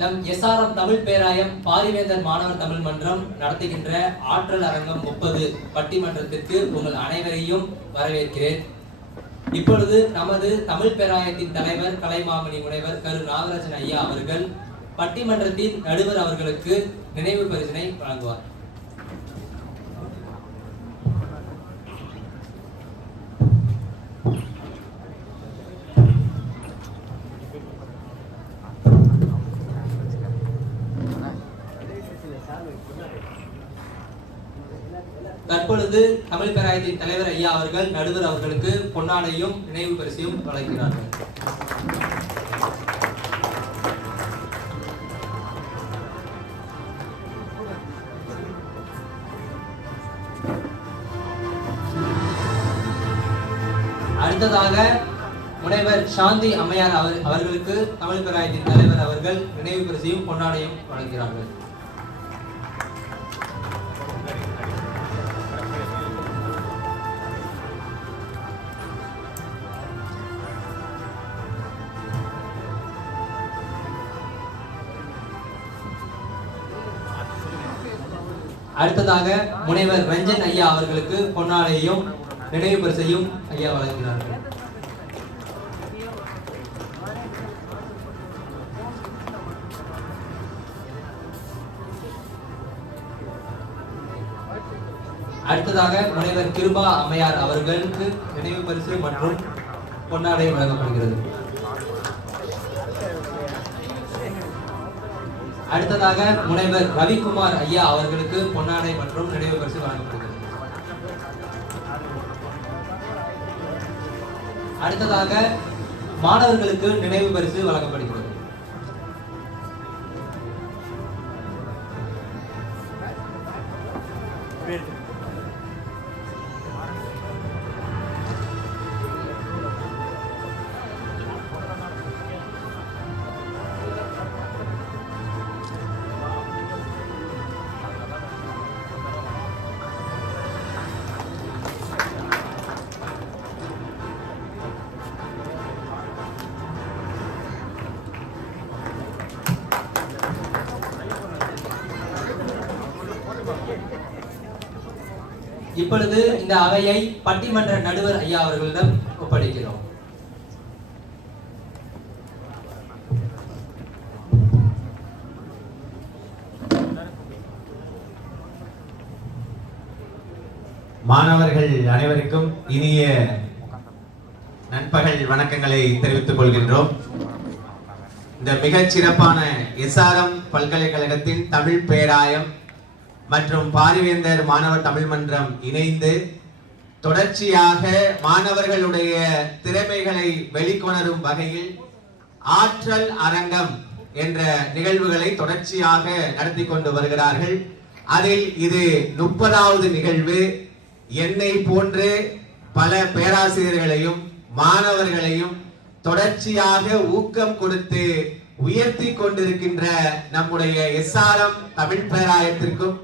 நம் எஸ்ஆர்எம் தமிழ் பேராயம் பாரிவேந்தர் மாணவர் தமிழ் மன்றம் நடத்துகின்ற ஆற்றல் அரங்கம் 30 பட்டிமன்றத்திற்கு உங்கள் அனைவரையும் வரவேற்கிறேன். இப்பொழுது நமது தமிழ் பேராயத்தின் தலைவர் கலைமாமணி முனைவர் கரு நாகராஜன் ஐயா அவர்கள் பட்டிமன்றத்தின் நடுவர் அவர்களுக்கு நினைவு பரிசினை வழங்குவார். தற்பொழுது தமிழ் பேராயத்தின் தலைவர் ஐயா அவர்கள் நடுவர் அவர்களுக்கு பொன்னாடையும் நினைவு பரிசையும் வழங்குகிறார்கள். அடுத்ததாக முனைவர் சாந்தி அம்மையார் அவர்களுக்கு தமிழ் பேராயத்தின் தலைவர் அவர்கள் நினைவு பரிசையும் பொன்னாடையும் வழங்குகிறார்கள். அடுத்ததாக முனைவர் ரஞ்சன் ஐயா அவர்களுக்கு பொன்னாடையையும் நினைவு பரிசையும் ஐயா வழங்குகிறார்கள். அடுத்ததாக முனைவர் கிருபா அம்மையார் அவர்களுக்கு நினைவு பரிசு மற்றும் பொன்னாடை வழங்கப்படுகிறது. அடுத்ததாக முனைவர் ரவிக்குமார் ஐயா அவர்களுக்கு பொன்னாடை மற்றும் நினைவு பரிசு வழங்கப்படுகிறது. அடுத்ததாக மாணவர்களுக்கு நினைவு பரிசு வழங்கப்படுகிறது. இப்பொழுது இந்த அவையை பட்டிமன்ற நடுவர் ஐயா அவர்களிடம் ஒப்படைக்கிறோம். மாணவர்கள் அனைவருக்கும் இனிய நண்பகல் வணக்கங்களை தெரிவித்துக் கொள்கின்றோம். இந்த மிகச் சிறப்பான எஸ்ஆர்எம் பல்கலைக்கழகத்தின் தமிழ் பேராயம் மற்றும் பாரிவேந்தர் மாணவர் தமிழ் மன்றம் இணைந்து தொடர்ச்சியாக மாணவர்களுடைய திறமைகளை வெளிக்கொணரும் வகையில் ஆற்றல் அரங்கம் என்ற நிகழ்வுகளை தொடர்ச்சியாக நடத்தி கொண்டு வருகிறார்கள். அதில் இது 30வது நிகழ்வு. என்னை போன்று பல பேராசிரியர்களையும் மாணவர்களையும் தொடர்ச்சியாக ஊக்கம் கொடுத்து உயர்த்தி கொண்டிருக்கின்ற நம்முடைய எஸ்ஆர்எம் தமிழ் பேராயத்திற்கும்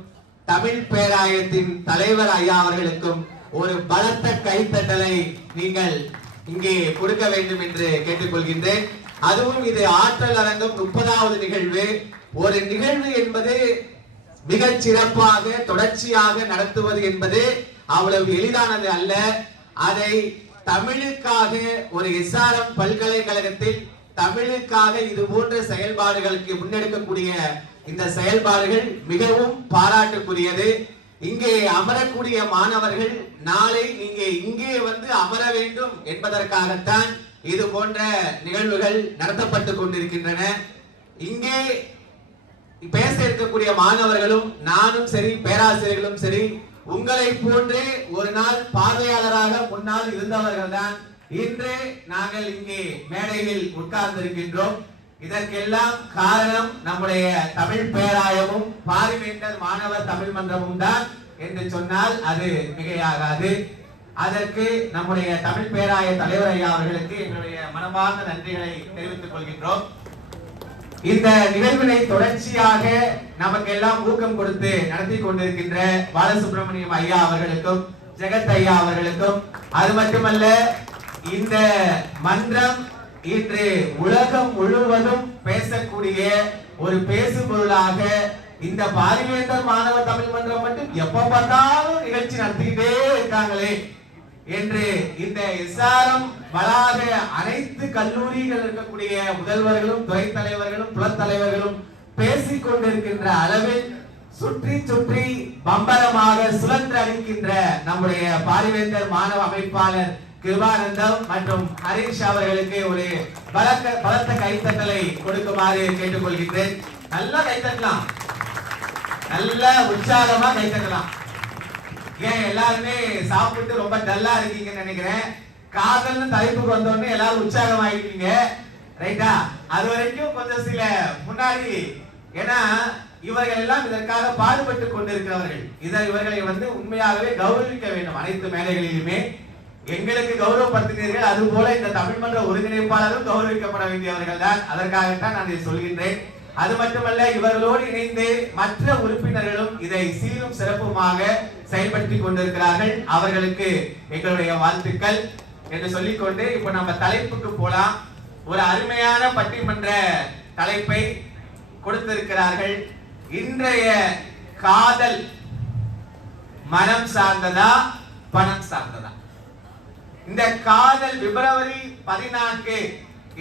தமிழ் பேராயத்தின் தலைவர் ஐயா அவர்களுக்கும் ஒரு பலத்த கைத்தட்டலை நீங்கள் இங்கே கொடுக்க வேண்டும் என்று கேட்டுக்கொள்கின்றேன். அதுவும் இது ஆற்றல் அரங்கம் 30வது நிகழ்வு. ஒரு நிகழ்வு என்பது மிகச் சிறப்பாக தொடர்ச்சியாக நடத்துவது என்பது அவ்வளவு எளிதானது அல்ல. அதை தமிழுக்காக ஒரு எஸ்ஆர்எம் பல்கலைக்கழகத்தில் தமிழுக்காக இது போன்ற செயல்பாடுகளுக்கு முன்னெடுக்கக்கூடிய இந்த செயல்பாடுகள் மிகவும் பாராட்டுக்குரியது. இங்கே அமரக்கூடிய மாணவர்கள் நாளை நீங்க இங்கே வந்து அமர வேண்டும் என்பதற்காகத்தான் இது போன்ற நிகழ்வுகள் நடத்தப்பட்டு கொண்டிருக்கின்றன. இங்கே பேச இருக்கக்கூடிய மாணவர்களும் நானும் சரி பேராசிரியர்களும் சரி உங்களை போன்றே ஒரு நாள் பார்வையாளராக முன்னால் இருந்தவர்கள் தான் இன்று நாங்கள் இங்கே மேடையில் உட்கார்ந்திருக்கின்றோம். இதற்கெல்லாம் காரணம் நம்முடைய தமிழ் பேராயமும் பாரிவேந்தர் மாணவர் தமிழ் மன்றமும் தான் என்று சொன்னால் அது மிகையாகாது. அதற்கு நம்முடைய தமிழ் பேராய தலைவர் ஐயா அவர்களுக்கு எங்களுடைய மனமார்ந்த நன்றிகளை தெரிவித்துக் கொள்கின்றோம். இந்த நிகழ்வினை தொடர்ச்சியாக நமக்கெல்லாம் ஊக்கம் கொடுத்து நடத்தி கொண்டிருக்கின்ற பாலசுப்ரமணியம் ஐயா அவர்களுக்கும் ஜெகத் ஐயா அவர்களுக்கும், அது மட்டுமல்ல இந்த மன்றம் இன்று உலகம் முழுவதும் பேசக்கூடிய ஒரு பேசு பொருளாக இந்த பாரிவேந்தர் மாணவர் தமிழ் மன்றம் மட்டும் எப்ப பார்த்தாலும் நிகழ்ச்சி நடத்திக்கிட்டே இருக்காங்களே என்று இந்த எஸ்ஆர்எம் வளாக அனைத்து கல்லூரிகள் இருக்கக்கூடிய முதல்வர்களும் துறை தலைவர்களும் புல தலைவர்களும் பேசிக் கொண்டிருக்கின்ற அளவில் சுற்றி சுற்றி பம்பரமாக சுழன்று அளிக்கின்ற நம்முடைய பாரிவேந்தர் மாணவ அமைப்பாளர் கிருபானந்தம் மற்றும் ஹரிஷ் அவர்களுக்கு ஒரு பலத்த கைத்தட்டலை கொடுக்குமாறு கேட்டுக்கொள்கின்றேன். நல்லா கைத்தட்டலாம், நல்ல உற்சாகமா கைத்தட்டலாம். ஏன் எல்லாருமே சாப்பிட்டு ரொம்ப டல்லா இருக்கீங்கன்னு நினைக்கிறேன். காதல்னு தலைப்புக்கு வந்தோடனே எல்லாரும் உற்சாகம் ஆகிட்டீங்க, ரைட்டா? அது வரைக்கும் கொஞ்சம் சில முன்னாடி, ஏன்னா இவர்கள் எல்லாம் இதற்காக பாடுபட்டு கொண்டிருக்கிறவர்கள். இவர்களை உண்மையாகவே கௌரவிக்க வேண்டும். அனைத்து மேடைகளிலுமே எங்களுக்கு கௌரவப்படுத்தினீர்கள், அது போல இந்த தமிழ் மன்ற ஒருங்கிணைப்பாளரும் கௌரவிக்கப்பட வேண்டியவர்கள் தான். அதற்காகத்தான் நான் இதை சொல்கின்றேன். அது மட்டுமல்ல, இவர்களோடு இணைந்து மற்ற உறுப்பினர்களும் இதை சீரும் சிறப்புமாக செயல்படுத்தி கொண்டிருக்கிறார்கள். அவர்களுக்கு எங்களுடைய வாழ்த்துக்கள் என்று சொல்லிக்கொண்டு இப்ப நம்ம தலைப்புக்கு போலாம். ஒரு அருமையான பட்டிமன்ற தலைப்பை கொடுத்திருக்கிறார்கள். இன்றைய காதல் மனம் சார்ந்ததா பணம் சார்ந்ததா? இந்த காதல் பிப்ரவரி 14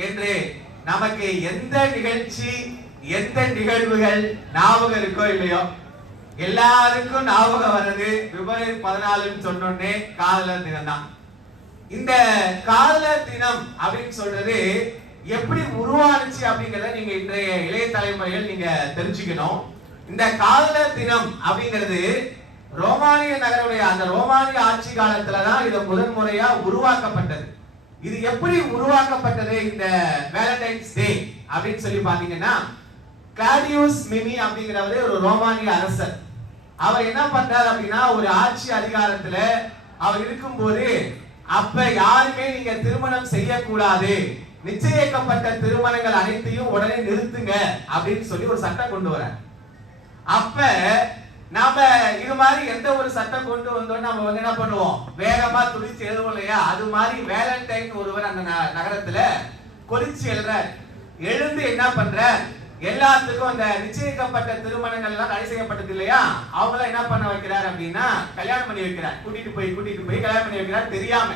என்று நமக்கு எந்த நிகழ்ச்சி எந்த நிகழ்வுகள் ஞாபகம் இருக்கோ இல்லையோ, எல்லாருக்கும் ஞாபகம் வர்றது பிப்ரவரி 14 சொன்னோடனே காதலர் தினம் தான். இந்த காதலர் தினம் அப்படின்னு சொல்றது எப்படி உருவானுச்சு அப்படிங்கறத நீங்க இன்றைய இளைய தலைமுறைகள் நீங்க தெரிஞ்சுக்கணும். இந்த காதலர் தினம் அப்படிங்கிறது ரோமானிய நகருடைய அந்த ரோமானிய ஆட்சி காலத்துலதான் இது முதன்முறையா உருவாக்கப்பட்டது. இது எப்படி உருவாக்கப்பட்டது இந்த வேலண்டைன்ஸ் டே அப்படின்னு சொல்லி பாத்தீங்கன்னா, கிளாடியூஸ் மிமி அப்படிங்கிறவரு ஒரு ரோமானிய அரசர். அவர் என்ன பண்றாரு அப்படின்னா, ஒரு ஆட்சி அதிகாரத்துல அவர் இருக்கும்போது அப்ப யாருமே நீங்க திருமணம் செய்யக்கூடாது, நிச்சயிக்கப்பட்ட திருமணங்கள் அனைத்தையும் உடனே நிறுத்துங்க அப்படின்னு சொல்லி ஒரு சட்டம் கொண்டு வர. அப்ப நாம இது மாதிரி எந்த ஒரு சட்டம் கொண்டு வந்தோம் நம்ம என்ன பண்ணுவோம், வேகமா துடிச்சு எழுதுவோம் இல்லையா? அது மாதிரி வேலண்டைன் ஒருவர் அந்த நகரத்துல கொதிச்சு எழுந்து என்ன பண்ற, எல்லாத்துக்கும் அந்த நிச்சயிக்கப்பட்ட திருமணங்கள் எல்லாம் தடை செய்யப்பட்டது இல்லையா, அவங்கள என்ன பண்ண வைக்கிறார் அப்படின்னா கல்யாணம் பண்ணி வைக்கிறார். கூட்டிட்டு போய் கல்யாணம் பண்ணி வைக்கிறார் தெரியாம.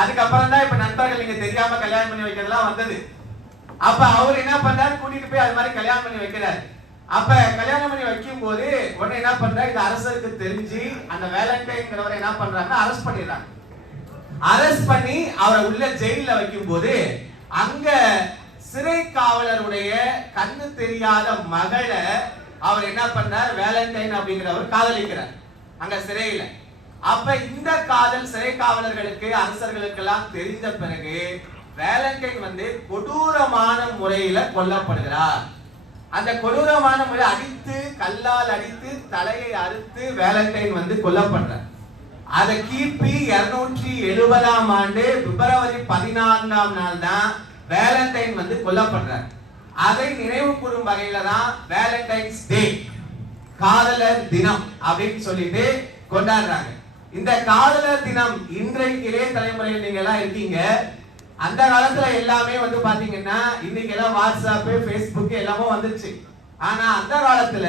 அதுக்கப்புறம் தான் இப்ப நண்பர்கள் நீங்க தெரியாம கல்யாணம் பண்ணி வைக்கிறதுலாம் வந்தது. அப்ப அவர் என்ன பண்றாரு, கூட்டிட்டு போய் அது மாதிரி கல்யாணம் பண்ணி வைக்கிறார். அப்ப கல்யாணம் பண்ணி வைக்கும் போது உடனே என்ன பண்றாரு, இந்த அரசருக்கு தெரிஞ்சு அந்த வேலண்டைன்ங்கிறவரை என்ன பண்றாங்கன்னா அரெஸ்ட் பண்ணிடுறாங்க. அரெஸ்ட் பண்ணி அவரை உள்ள ஜெயில வைக்கும் போது அங்க சிறை காவலருடைய கண்ணு தெரியாத மகளை அவர் என்ன பண்றார், வேலண்டைன் அப்படிங்கிறவர் காதலிக்கிறார் அங்க சிறையில. அப்ப இந்த காதல் சிறை காவலர்களுக்கு அரசர்களுக்கு எல்லாம் தெரிந்த பிறகு வேலண்டைன் கொடூரமான முறையில கொல்லப்படுகிறார். அந்த கொடூரமான முறை அடித்து, கல்லால் அடித்து தலையை அறுத்து வேலண்டைன் கொல்லப்படுறார். அத கிபி 270ஆம் ஆண்டு பிப்ரவரி 14ஆம் நாள் தான் வேலண்டைன் கொல்லப்படுறார். அதை நினைவு கூறும் வகையில தான் வேலண்டைன்ஸ் டே, காதலர் தினம் அப்படின்னு சொல்லிட்டு கொண்டாடுறாங்க. இந்த காதலர் தினம் இன்றைக்கு இளைய தலைமுறையில் நீங்க எல்லாம் இருக்கீங்க. அந்த காலத்துல எல்லாமே பாத்தீங்கன்னா இன்னைக்கு எல்லாம் வாட்ஸ்அப், ஃபேஸ்புக் எல்லாமே வந்துருச்சு. ஆனா அந்த காலத்துல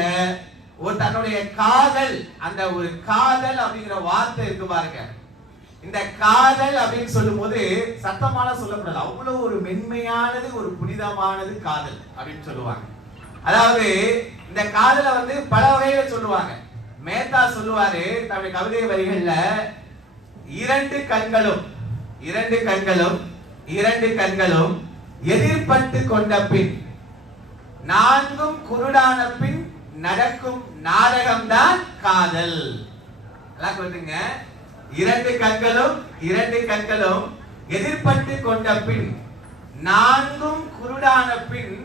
ஒரு தன்னுடைய காதல், அந்த ஒரு காதல் அப்படிங்கிற வார்த்தை இருக்கு பாருங்க. இந்த காதல் அப்படின்னு சொல்லும் போது சத்தமான சொல்லக்கூடாது, அவ்வளவு ஒரு மென்மையானது, ஒரு புனிதமானது காதல் அப்படின்னு சொல்லுவாங்க. அதாவது இந்த காதலை பல வகையில சொல்லுவாங்க. மேத்தா சொல்லுவாரு தன்னுடைய கவிதை வரிகள்ல, இரண்டு கண்களும் எதிர்பட்டு கொண்ட பின், நான்கும் குருடான பின் நடக்கும் நாடகம்தான் காதல். இரண்டு கண்களும் எதிர்பட்டு கொண்ட பின், நான்கும் குருடான பின்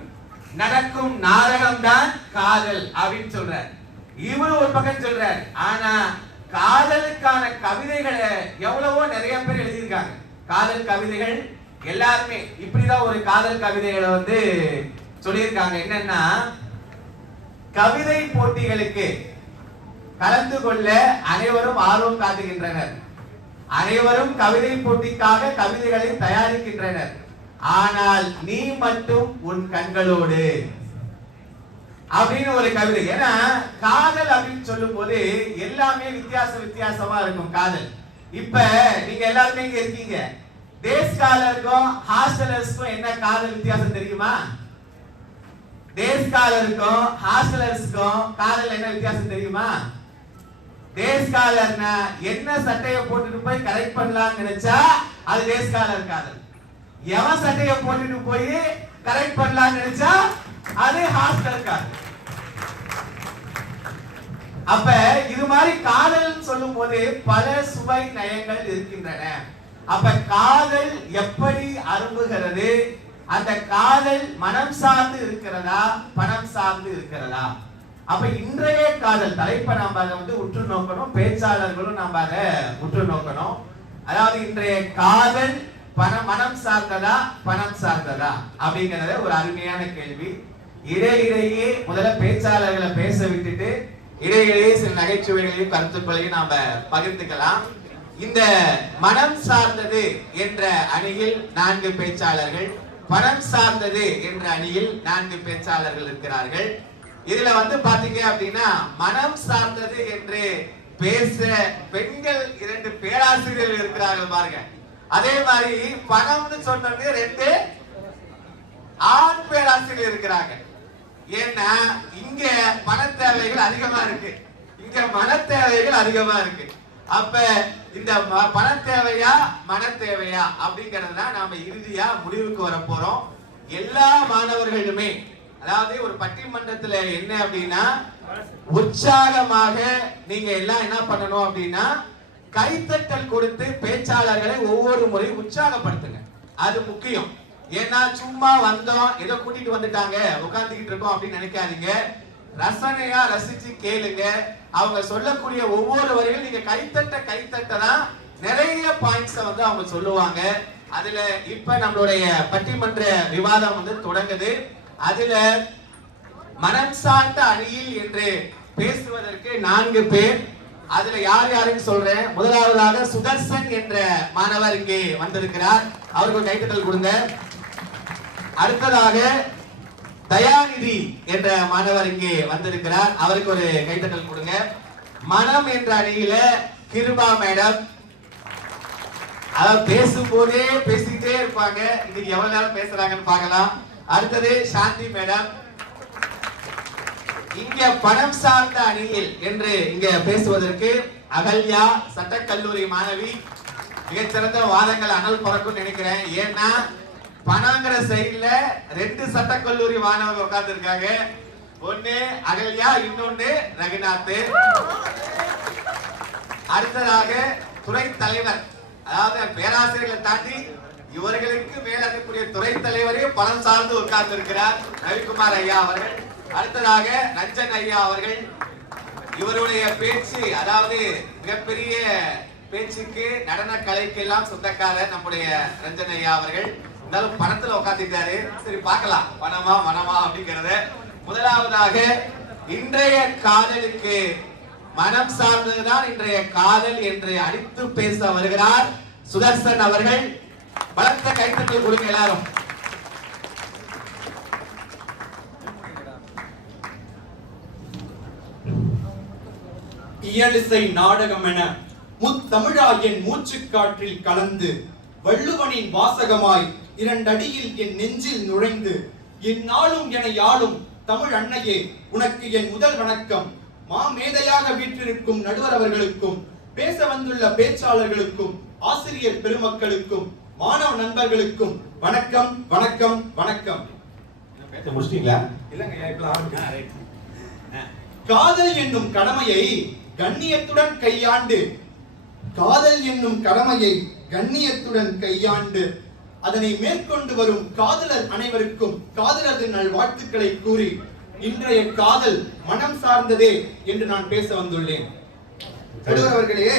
நடக்கும் நாடகம்தான் காதல் அப்படின்னு சொல்றார். இவரு ஒரு பக்கம் சொல்றார். ஆனா காதலுக்கான கவிதைகளை எவ்வளவோ நிறைய பேர் எழுதியிருக்காங்க. காதல் கவிதைகள் எல்லாருமே இப்படிதான் ஒரு காதல் கவிதைகளை சொல்லியிருக்காங்க. என்னன்னா, கவிதை போட்டிகளுக்கு கலந்து கொள்ள அனைவரும் ஆர்வம் காட்டுகின்றனர். அனைவரும் கவிதை போட்டிக்காக கவிதைகளை தயாரிக்கின்றனர். ஆனால் நீ மட்டும் உன் கண்களோடு அப்படின்னு ஒரு கவிதை. ஏன்னா காதல் அப்படின்னு சொல்லும் போது எல்லாமே வித்தியாசமா இருக்கும் காதல். இப்ப நீங்க எல்லாருமே இங்க இருக்கீங்க, டேஸ்காலருக்கும் ஹாஸ்டலர்ஸ்க்கும் என்ன காதல் வித்தியாசம் தெரியுமா? டேஸ்காலருக்கும் ஹாஸ்டலர்ஸ்க்கும் காதல் என்ன வித்தியாசம் தெரியுமா? டேஸ்காலர்னா என்ன சட்டையை போட்டுட்டு போய் கரெக்ட் பண்ணலாம்னு நினைச்சா அது டேஸ்காலர் காதல். எவன் சட்டையை போட்டுட்டு போய் கரெக்ட் பண்ணலாம்னு நினைச்சா அது ஹாஸ்டல் காதல். அப்ப இது மாதிரி காதல் சொல்லும் போது பல சுவை நயங்கள் இருக்கின்றன. அப்ப காதல் எப்படி அரும்புகிறது? அந்த காதல் மனம் சார்ந்து இருக்கிறதா, பணம் சார்ந்து இருக்கிறதா? அப்ப இன்றைய காதல் தலைப்பை நாம அதை உற்று நோக்கணும், பேச்சாளர்களும் நாம அதை உற்று நோக்கணும். அதாவது இன்றைய காதல் மனம் சார்ந்ததா, பணம் சார்ந்ததா அப்படிங்கறத ஒரு அருமையான கேள்வி. இடையிடையே முதல்ல பேச்சாளர்களை பேச விட்டுட்டு இடையிடையே சில நகைச்சுவைகளையும் கருத்துக்களையும் நாம பகிர்ந்துக்கலாம். இந்த மனம் சார்ந்தது என்ற அணியில் 4 பேச்சாளர்கள், பணம் சார்ந்தது என்ற அணியில் 4 பேச்சாளர்கள் இருக்கிறார்கள். இதுல பாத்தீங்க அப்படின்னா மனம் சார்ந்தது என்று பேச பெண்கள் 2 பேராசிரியர்கள் இருக்கிறார்கள் பாருங்க. அதே மாதிரி பணம்னு சொன்னது 2 ஆண் பேராசிரியர் இருக்கிறாங்க. ஏன்னா இங்க பண தேவைகள் அதிகமா இருக்கு, இங்க மன தேவைகள் அதிகமா இருக்கு. அப்ப இந்த பண தேவையா மன தேவையா அப்படிங்கறத நாம இறுதியா முடிவுக்கு வர போறோம். எல்லா மாணவர்களுமே, அதாவது ஒரு பட்டிமன்றத்துல என்ன அப்படின்னா உற்சாகமாக நீங்க எல்லாம் என்ன பண்ணணும் அப்படின்னா கைத்தட்டல் கொடுத்து பேச்சாளர்களை ஒவ்வொரு முறை உற்சாகப்படுத்துங்க. அது முக்கியம். ஏன்னா சும்மா வந்தோம் ஏதோ கூட்டிட்டு வந்துட்டாங்க உட்கார்ந்துகிட்டு இருக்கோம் அப்படின்னு நினைக்காதீங்க. ரசனையா ரசிச்சு கேளுங்க. அவங்க சொல்லக்கூடிய ஒவ்வொரு வரையும் நீங்க கைத்தட்ட தான் நிறைய பாயிண்ட்ஸ் அவங்க சொல்லுவாங்க. அதுல இப்ப நம்மளுடைய பட்டிமன்ற விவாதம் தொடங்குது. அதுல மனம் சார்ந்த அணியில் என்று பேசுவதற்கு 4 பேர். அதுல யார் யாருன்னு சொல்றேன். முதலாவதாக சுதர்சன் என்ற மாணவர் இங்கே வந்திருக்கிறார், அவருக்கு கைத்தட்டல் கொடுங்க. அடுத்ததாக தயாநிதி என்ற மாணவர் இங்கே வந்திருக்கிறார், அவருக்கு ஒரு கைத்தட்டல் கொடுங்க. மனம் என்ற அணியில கிருபா மேடம், அதாவது பேசும்போதே பேசிக்கிட்டே இருப்பாங்க, இன்னைக்கு எவ்வளவு நேரம் பேசுறாங்கன்னு பார்க்கலாம். அடுத்தது சாந்தி மேடம். இங்க பணம் சார்ந்த அணியில் என்று இங்க பேசுவதற்கு அகல்யா, சட்டக்கல்லூரி மாணவி, மிகச்சிறந்த வாதங்கள் அனல் பறக்கும் நினைக்கிறேன். ஏன்னா பணங்கிற சைடுல 2 சட்டக்கல்லூரி மாணவர்கள் உட்கார்ந்து இருக்காங்க. ஒன்னு அகல்யா, இன்னொன்னு ரகுநாத். அடுத்ததாக துறை தலைவர், அதாவது பேராசிரியர்களை தாண்டி இவர்களுக்கு மேல இருக்கக்கூடிய துறை தலைவரே பணம் சார்ந்து உட்கார்ந்து இருக்கிறார், ரவிக்குமார் ஐயா அவர்கள். அடுத்ததாக ரஞ்சன் ஐயா அவர்கள். இவருடைய பேச்சு, அதாவது மிகப்பெரிய பேச்சுக்கு நடன கலைக்கு எல்லாம் சொந்தக்காரர் நம்முடைய ரஞ்சன் ஐயா அவர்கள். இருந்தாலும் பணத்துல உட்காந்துட்டாரு, சரி பார்க்கலாம் பணமா மனமா அப்படிங்கறத. முதலாவதாக இன்றைய காதலுக்கு மனம் சார்ந்ததுதான் இன்றைய காதல் என்று அடித்து பேச வருகிறார் சுதர்சன் அவர்கள். பலத்த கைத்தட்டல் கொடுங்க எல்லாரும். இயலிசை நாடகம் என முத்தமிழாயின் மூச்சு காற்றில் கலந்து வள்ளுவனின் வாசகமாய் 2 அடியில் என் நெஞ்சில் நுழைந்து என்னாலும் என யாழும் தமிழ் அன்னையே, உனக்கு என் முதல் வணக்கம். மாமேதையாக வீற்றிருக்கும் நடுவர் அவர்களுக்கும், பேச வந்துள்ள பேச்சாளர்களுக்கும், ஆசிரியர் பெருமக்களுக்கும், மாணவ நண்பர்களுக்கும் வணக்கம் வணக்கம் வணக்கம். முடிச்சிட்டீங்களா? காதல் என்னும் கடமையை கண்ணியத்துடன் கையாண்டு, காதல் என்னும் கடமையை கண்ணியத்துடன் கையாண்டு அதனை மேற்கொண்டு வரும் காதலர் அனைவருக்கும் காதலர் நல் வாழ்த்துக்களை கூறி இன்றைய காதல் மனம் சார்ந்ததே என்று நான் பேச வந்துள்ளேன். நடுவர்களே,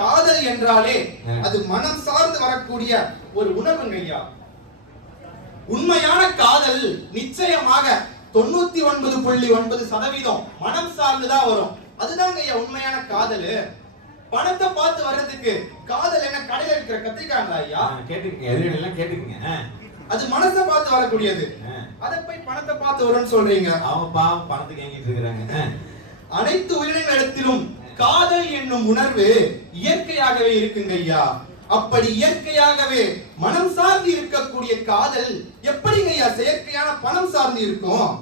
காதல் என்றாலே அது மனம் சார்ந்து வரக்கூடிய ஒரு உணர்வுங்க ஐயா. உண்மையான காதல் நிச்சயமாக 99.9% மனம் சார்ந்துதான் வரும். அதுதாங்க ஐயா உண்மையான காதல். பணத்தை பார்த்து வர்றதுக்கு காதல் என்ன கடையில இருக்கிற கத்திரிக்காங்களா ஐயா? கேட்டுக்கங்க, எதிரெல்லாம் கேட்டுக்கங்க. அது மனசை பார்த்து வரக்கூடியது. அதை போய் பணத்தை பார்த்து வரும்னு சொல்றீங்க. அவன் பாவம் பணத்துக்கு ஏங்கிட்டு இருக்கிறாங்க. அனைத்து உயிரினங்களிடத்திலும் காதல் என்னும் உணர்வு இயற்கையாகவே இருக்குங்க ஐயா. அப்படி இயற்கையாகவே மனம் சார்ந்து இருக்கக்கூடிய காதல் எப்படிங்க ஐயா செயற்கையான பணம் சார்ந்து இருக்கும்?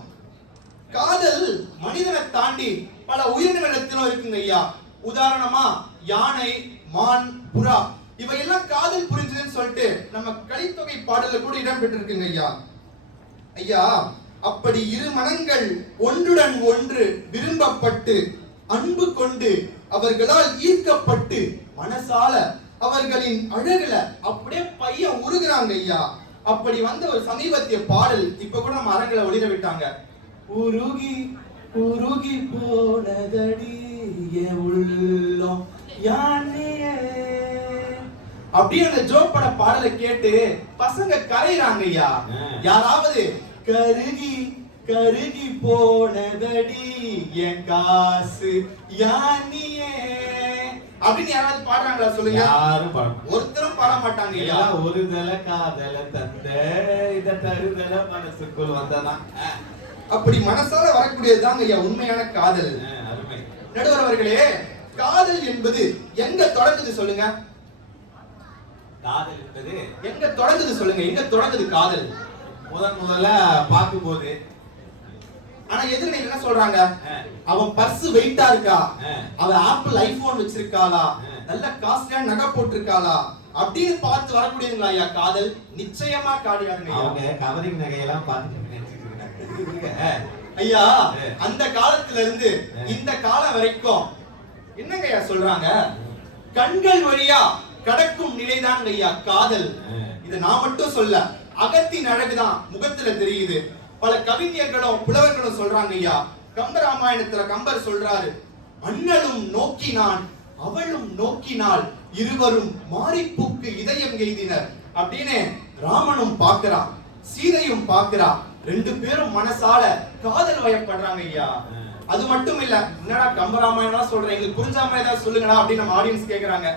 காதல் மனிதனை தாண்டி பல உயிரினங்களிடத்திலும் இருக்குங்க ஐயா. உதாரணமா யானை, மான், புறா இவையெல்லாம் காதல் புரிஞ்சதுன்னு சொல்லிட்டு நம்ம கலித்தொகை பாடல்ல கூட இடம் பெற்றிருக்குங்க ஐயா. ஐயா, அப்படி இரு மனங்கள் ஒன்றுடன் ஒன்று விரும்பப்பட்டு அன்பு கொண்டு அவர்களால் ஈர்க்கப்பட்டு மனசால அவர்களின் அழகுல அப்படியே பையன் உருகுறாங்க ஐயா. அப்படி வந்த ஒரு சமீபத்திய பாடல் இப்ப கூட நம்ம அரங்களை ஒளிர விட்டாங்க. உருகி உருகி போனதடி என் உள்ளம் யானையே. அப்படியே அந்த ஜோக் பட பாடலை கேட்டு பசங்க கரையிறாங்க ஐயா. யாராவது கருகி கருகி போனதடி என் காசு யானியே அப்படின்னு யாராவது பாடுறாங்களா சொல்லுங்க? யாரும் பாட ஒருத்தரும் பாட மாட்டாங்க ஐயா. ஒரு தல காதல தந்த இத தருதல மனசுக்குள் வந்ததான். அப்படி மனசால வரக்கூடியதுதாங்க ஐயா உண்மையான காதல். அருமை. நடுவர் அவர்களே, காதல் என்பது எங்க தொடங்குது சொல்லுங்க? காதல் என்பது எங்க தொடங்குது சொல்லுங்க? எங்க தொடங்குது காதல்? முதல்ல பார்க்கும்போது. ஆனா எதிரில் என்ன சொல்றாங்க? அவன் பர்ஸ் வெயிட்டா இருக்கா, அவன் ஆப்பிள் ஐபோன் வச்சிருக்காளா, நல்ல காஸ்ட்லியா நகை போட்டிருக்காளா அப்படின்னு பார்த்து வரக்கூடியதுங்களா ஐயா காதல்? நிச்சயமா காடியாதுங்க. அவங்க கவரிங் நகையெல்லாம் பார்த்துட்டு ஐயா, அந்த காலத்துல இருந்து இந்த காலம் வரைக்கும் என்னங்க ஐயா சொல்றாங்க? கண்கள் வழியா கடக்கும் நிலைதான் ஐயா காதல். இத நான் மட்டும் சொல்ல, அகத்தின் அழகுதான் முகத்துல தெரியுது. பல கவிஞர்களும் புலவர்களும் சொல்றாங்க ஐயா. கம்பராமாயணத்துல கம்பர் சொல்றாரு, அண்ணலும் நோக்கினான் அவளும் நோக்கினாள் இருவரும் மாரிப்பூக்கு இதயம் எய்தினர் அப்படின்னு ராமனும் பார்க்கிறான், சீதையும் பார்க்கிறா. ரெண்டு பேரும் மனசால காதல் வயப்படுறாங்க ஐயா. அது மட்டும் இல்ல, என்னடா கம்பராமாயணம் சொல்றேன், எங்களுக்கு புரிஞ்ச மாதிரி ஏதாவது சொல்லுங்கடா அப்படின்னு நம்ம ஆடியன்ஸ் கேக்குறாங்க.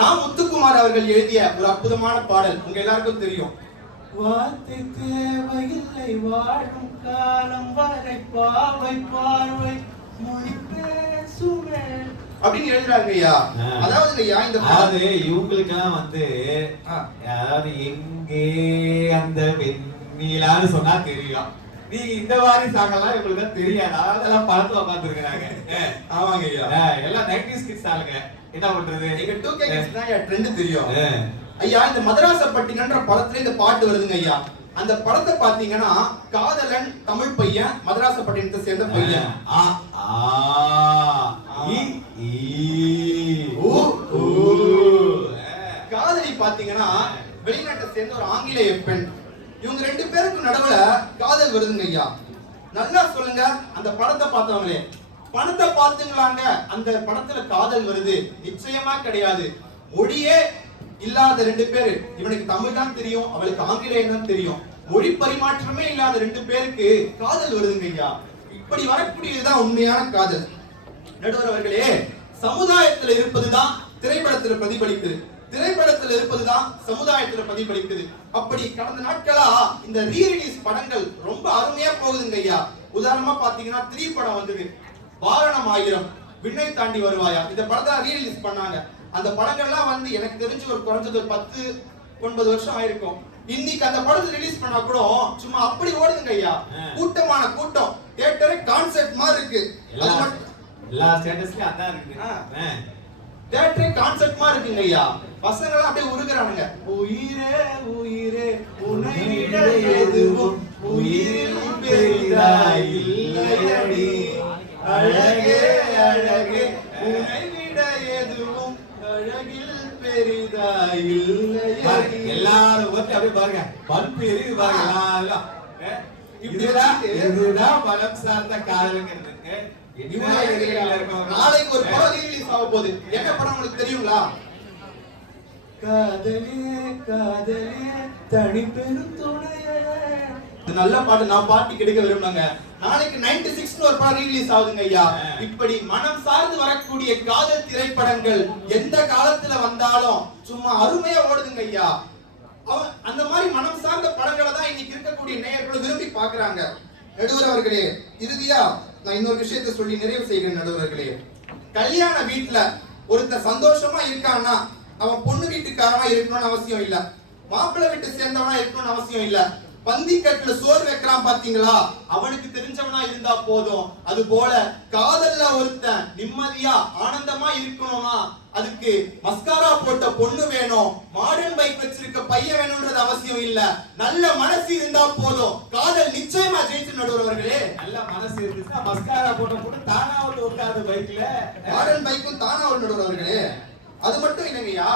நான் முத்துக்குமார் அவர்கள் எழுதிய ஒரு அற்புதமான பாடல் உங்க எல்லாருக்கும் தெரியும். வார்த்தை தேவையில்லை வாழும் காலம் வரை பாவை பார்வை மொழி பேசுவே அப்படின்னு எழுதுறாங்க ஐயா. அதாவது ஐயா இந்த அதாவது இவங்களுக்கெல்லாம் வந்து அதாவது எங்கே அந்த வெண்ணிலான்னு சொன்னா தெரியும். நீ இந்த மாதிரி சாங்கெல்லாம் இவங்களுக்கு தான் தெரியாது. அதெல்லாம் படத்துல உட்காந்துருக்காங்க. ஆமாங்க ஐயா, எல்லாம் 90s கிட்ஸ் ஆளுங்க. என்ன பண்றது? நீங்க 2K கிட்ஸ் தான் ஐயா ட்ரெண்ட் தெரியும். ஐயா, இந்த மதராசப்பட்டினன்ற படத்துல இந்த பாட்டு வருதுங்க ஐயா. அந்த படத்தை பாத்தீங்கன்னா காதலன் தமிழ் பையன், மதராசப்பட்டினத்தை சேர்ந்த பையன். காதலி பாத்தீங்கன்னா வெளிநாட்டை சேர்ந்த ஒரு ஆங்கிலேய பெண். இவங்க ரெண்டு பேருக்கும் நடுவுல காதல் வருதுங்க ஐயா. நல்லா சொல்லுங்க, அந்த படத்தை பார்த்தவங்களே பணத்தை பார்த்துங்களாங்க அந்த படத்துல காதல் வருது? நிச்சயமா கிடையாது. மொழியே இல்லாத ரெண்டு பேரு, இவனுக்கு தமிழ் தான் தெரியும், அவளுக்கு ஆங்கிலேயம் தான் தெரியும், மொழி பரிமாற்றமே இல்லாத ரெண்டு பேருக்கு காதல் வருதுங்க ஐயா. இப்படி வரக்கூடியதுதான் உண்மையான காதல். நடுவர் அவர்களே, சமுதாயத்துல இருப்பதுதான் திரைப்படத்துல பிரதிபலிக்குது, திரைப்படத்துல இருப்பதுதான் சமுதாயத்துல பிரதிபலிக்குது. அப்படி கடந்த நாட்களா இந்த ரீ ரிலீஸ் படங்கள் ரொம்ப அருமையா போகுதுங்க ஐயா. உதாரணமா பாத்தீங்கன்னா 3 படம் வந்தது. வாரணம் ஆயிரம், விண்ணை தாண்டி வருவாயா, இந்த படத்தை ரீ ரிலீஸ் பண்ணாங்க. அந்த படங்கள்லாம் வந்து எனக்கு தெரிஞ்சு ஒரு குறைஞ்சது 10-9 வருஷம் ஆயிருக்கும். இன்னைக்கு அந்த படத்தை ரிலீஸ் பண்ணா கூட சும்மா அப்படி ஓடுதுங்க ஐயா. கூட்டமான கூட்டம், தியேட்டரே கான்செர்ட் மாதிரி இருக்கு. எல்லா ஸ்டேட்டஸ்லயும் அதான் இருக்கு. தியேட்டரே கான்செர்ட் மாதிரி இருக்குங்க ஐயா. பசங்க எல்லாம் அப்படியே உருகுறானுங்க. உயிரே உயிரே உன்னை விட எதுவும் உயிரில் பெரிதாய் இல்லையடி, அழகே அழகே உன்னை விட எதுவும் அழகில் பெரிதாய் இல்லையடி. எல்லாரும் வந்து அப்படியே பாருங்க, பல்பு எரியுது பாருங்க எல்லாம். இதுதான் மனம் சார்ந்த காதலுங்கிறது. நாளைக்கு ஒரு படம் ரிலீஸ் ஆக போகுது. என்ன படம் உங்களுக்கு தெரியுங்களா? காதலே காதலே தனி பெரும் துணையே. நல்ல பாட்டு, நான் பாட்டு கிடைக்க விரும்புங்க. நாளைக்கு 96 ஒரு படம் ரிலீஸ் ஆகுதுங்க ஐயா. இப்படி மனம் சார்ந்து வரக்கூடிய காதல் திரைப்படங்கள் எந்த காலத்துல வந்தாலும் சும்மா அருமையா ஓடுதுங்க ஐயா. அந்த மாதிரி மனம் சார்ந்த படங்களை தான் இன்னைக்கு இருக்கக்கூடிய நேயர்கள் விரும்பி பார்க்கறாங்க. நடுவர் அவர்களே, இறுதியா நான் இன்னொரு விஷயத்தை சொல்லி நிறைவு செய்கிறேன். நடுவர் அவர்களே, கல்யாண வீட்டுல ஒருத்தர் சந்தோஷமா இருக்கான்னா அவன் பொண்ணு வீட்டுக்காரனா இருக்கணும்னு அவசியம் இல்ல, மாப்பிள்ளை வீட்டு சேர்ந்தவனா இருக்கணும்னு அவசியம் இல்ல. பந்திக்கட்டுல சோறு வைக்கிறான் பாத்தீங்களா, அவனுக்கு தெரிஞ்சவனா இருந்தா போதும். அது போல காதல்ல ஒருத்தன் நிம்மதியா ஆனந்தமா இருக்கணும்னா அதுக்கு மஸ்காரா போட்ட பொண்ணு வேணும், மாடர்ன் பைக் வச்சிருக்க பையன் வேணும்ன்றது அவசியம் இல்ல. நல்ல மனசு இருந்தா போதும், காதல் நிச்சயமா ஜெயிச்சு. நடுவர் அவர்களே, நல்ல மனசு இருந்துச்சுன்னா மஸ்காரா போட்ட பொண்ணு தானா வந்து உட்கார்ந்து பைக்ல, மாடர்ன் பைக்கும் தானா ஒரு. நடுவர் அவர்களே, அது மட்டும் இல்லைங்கய்யா,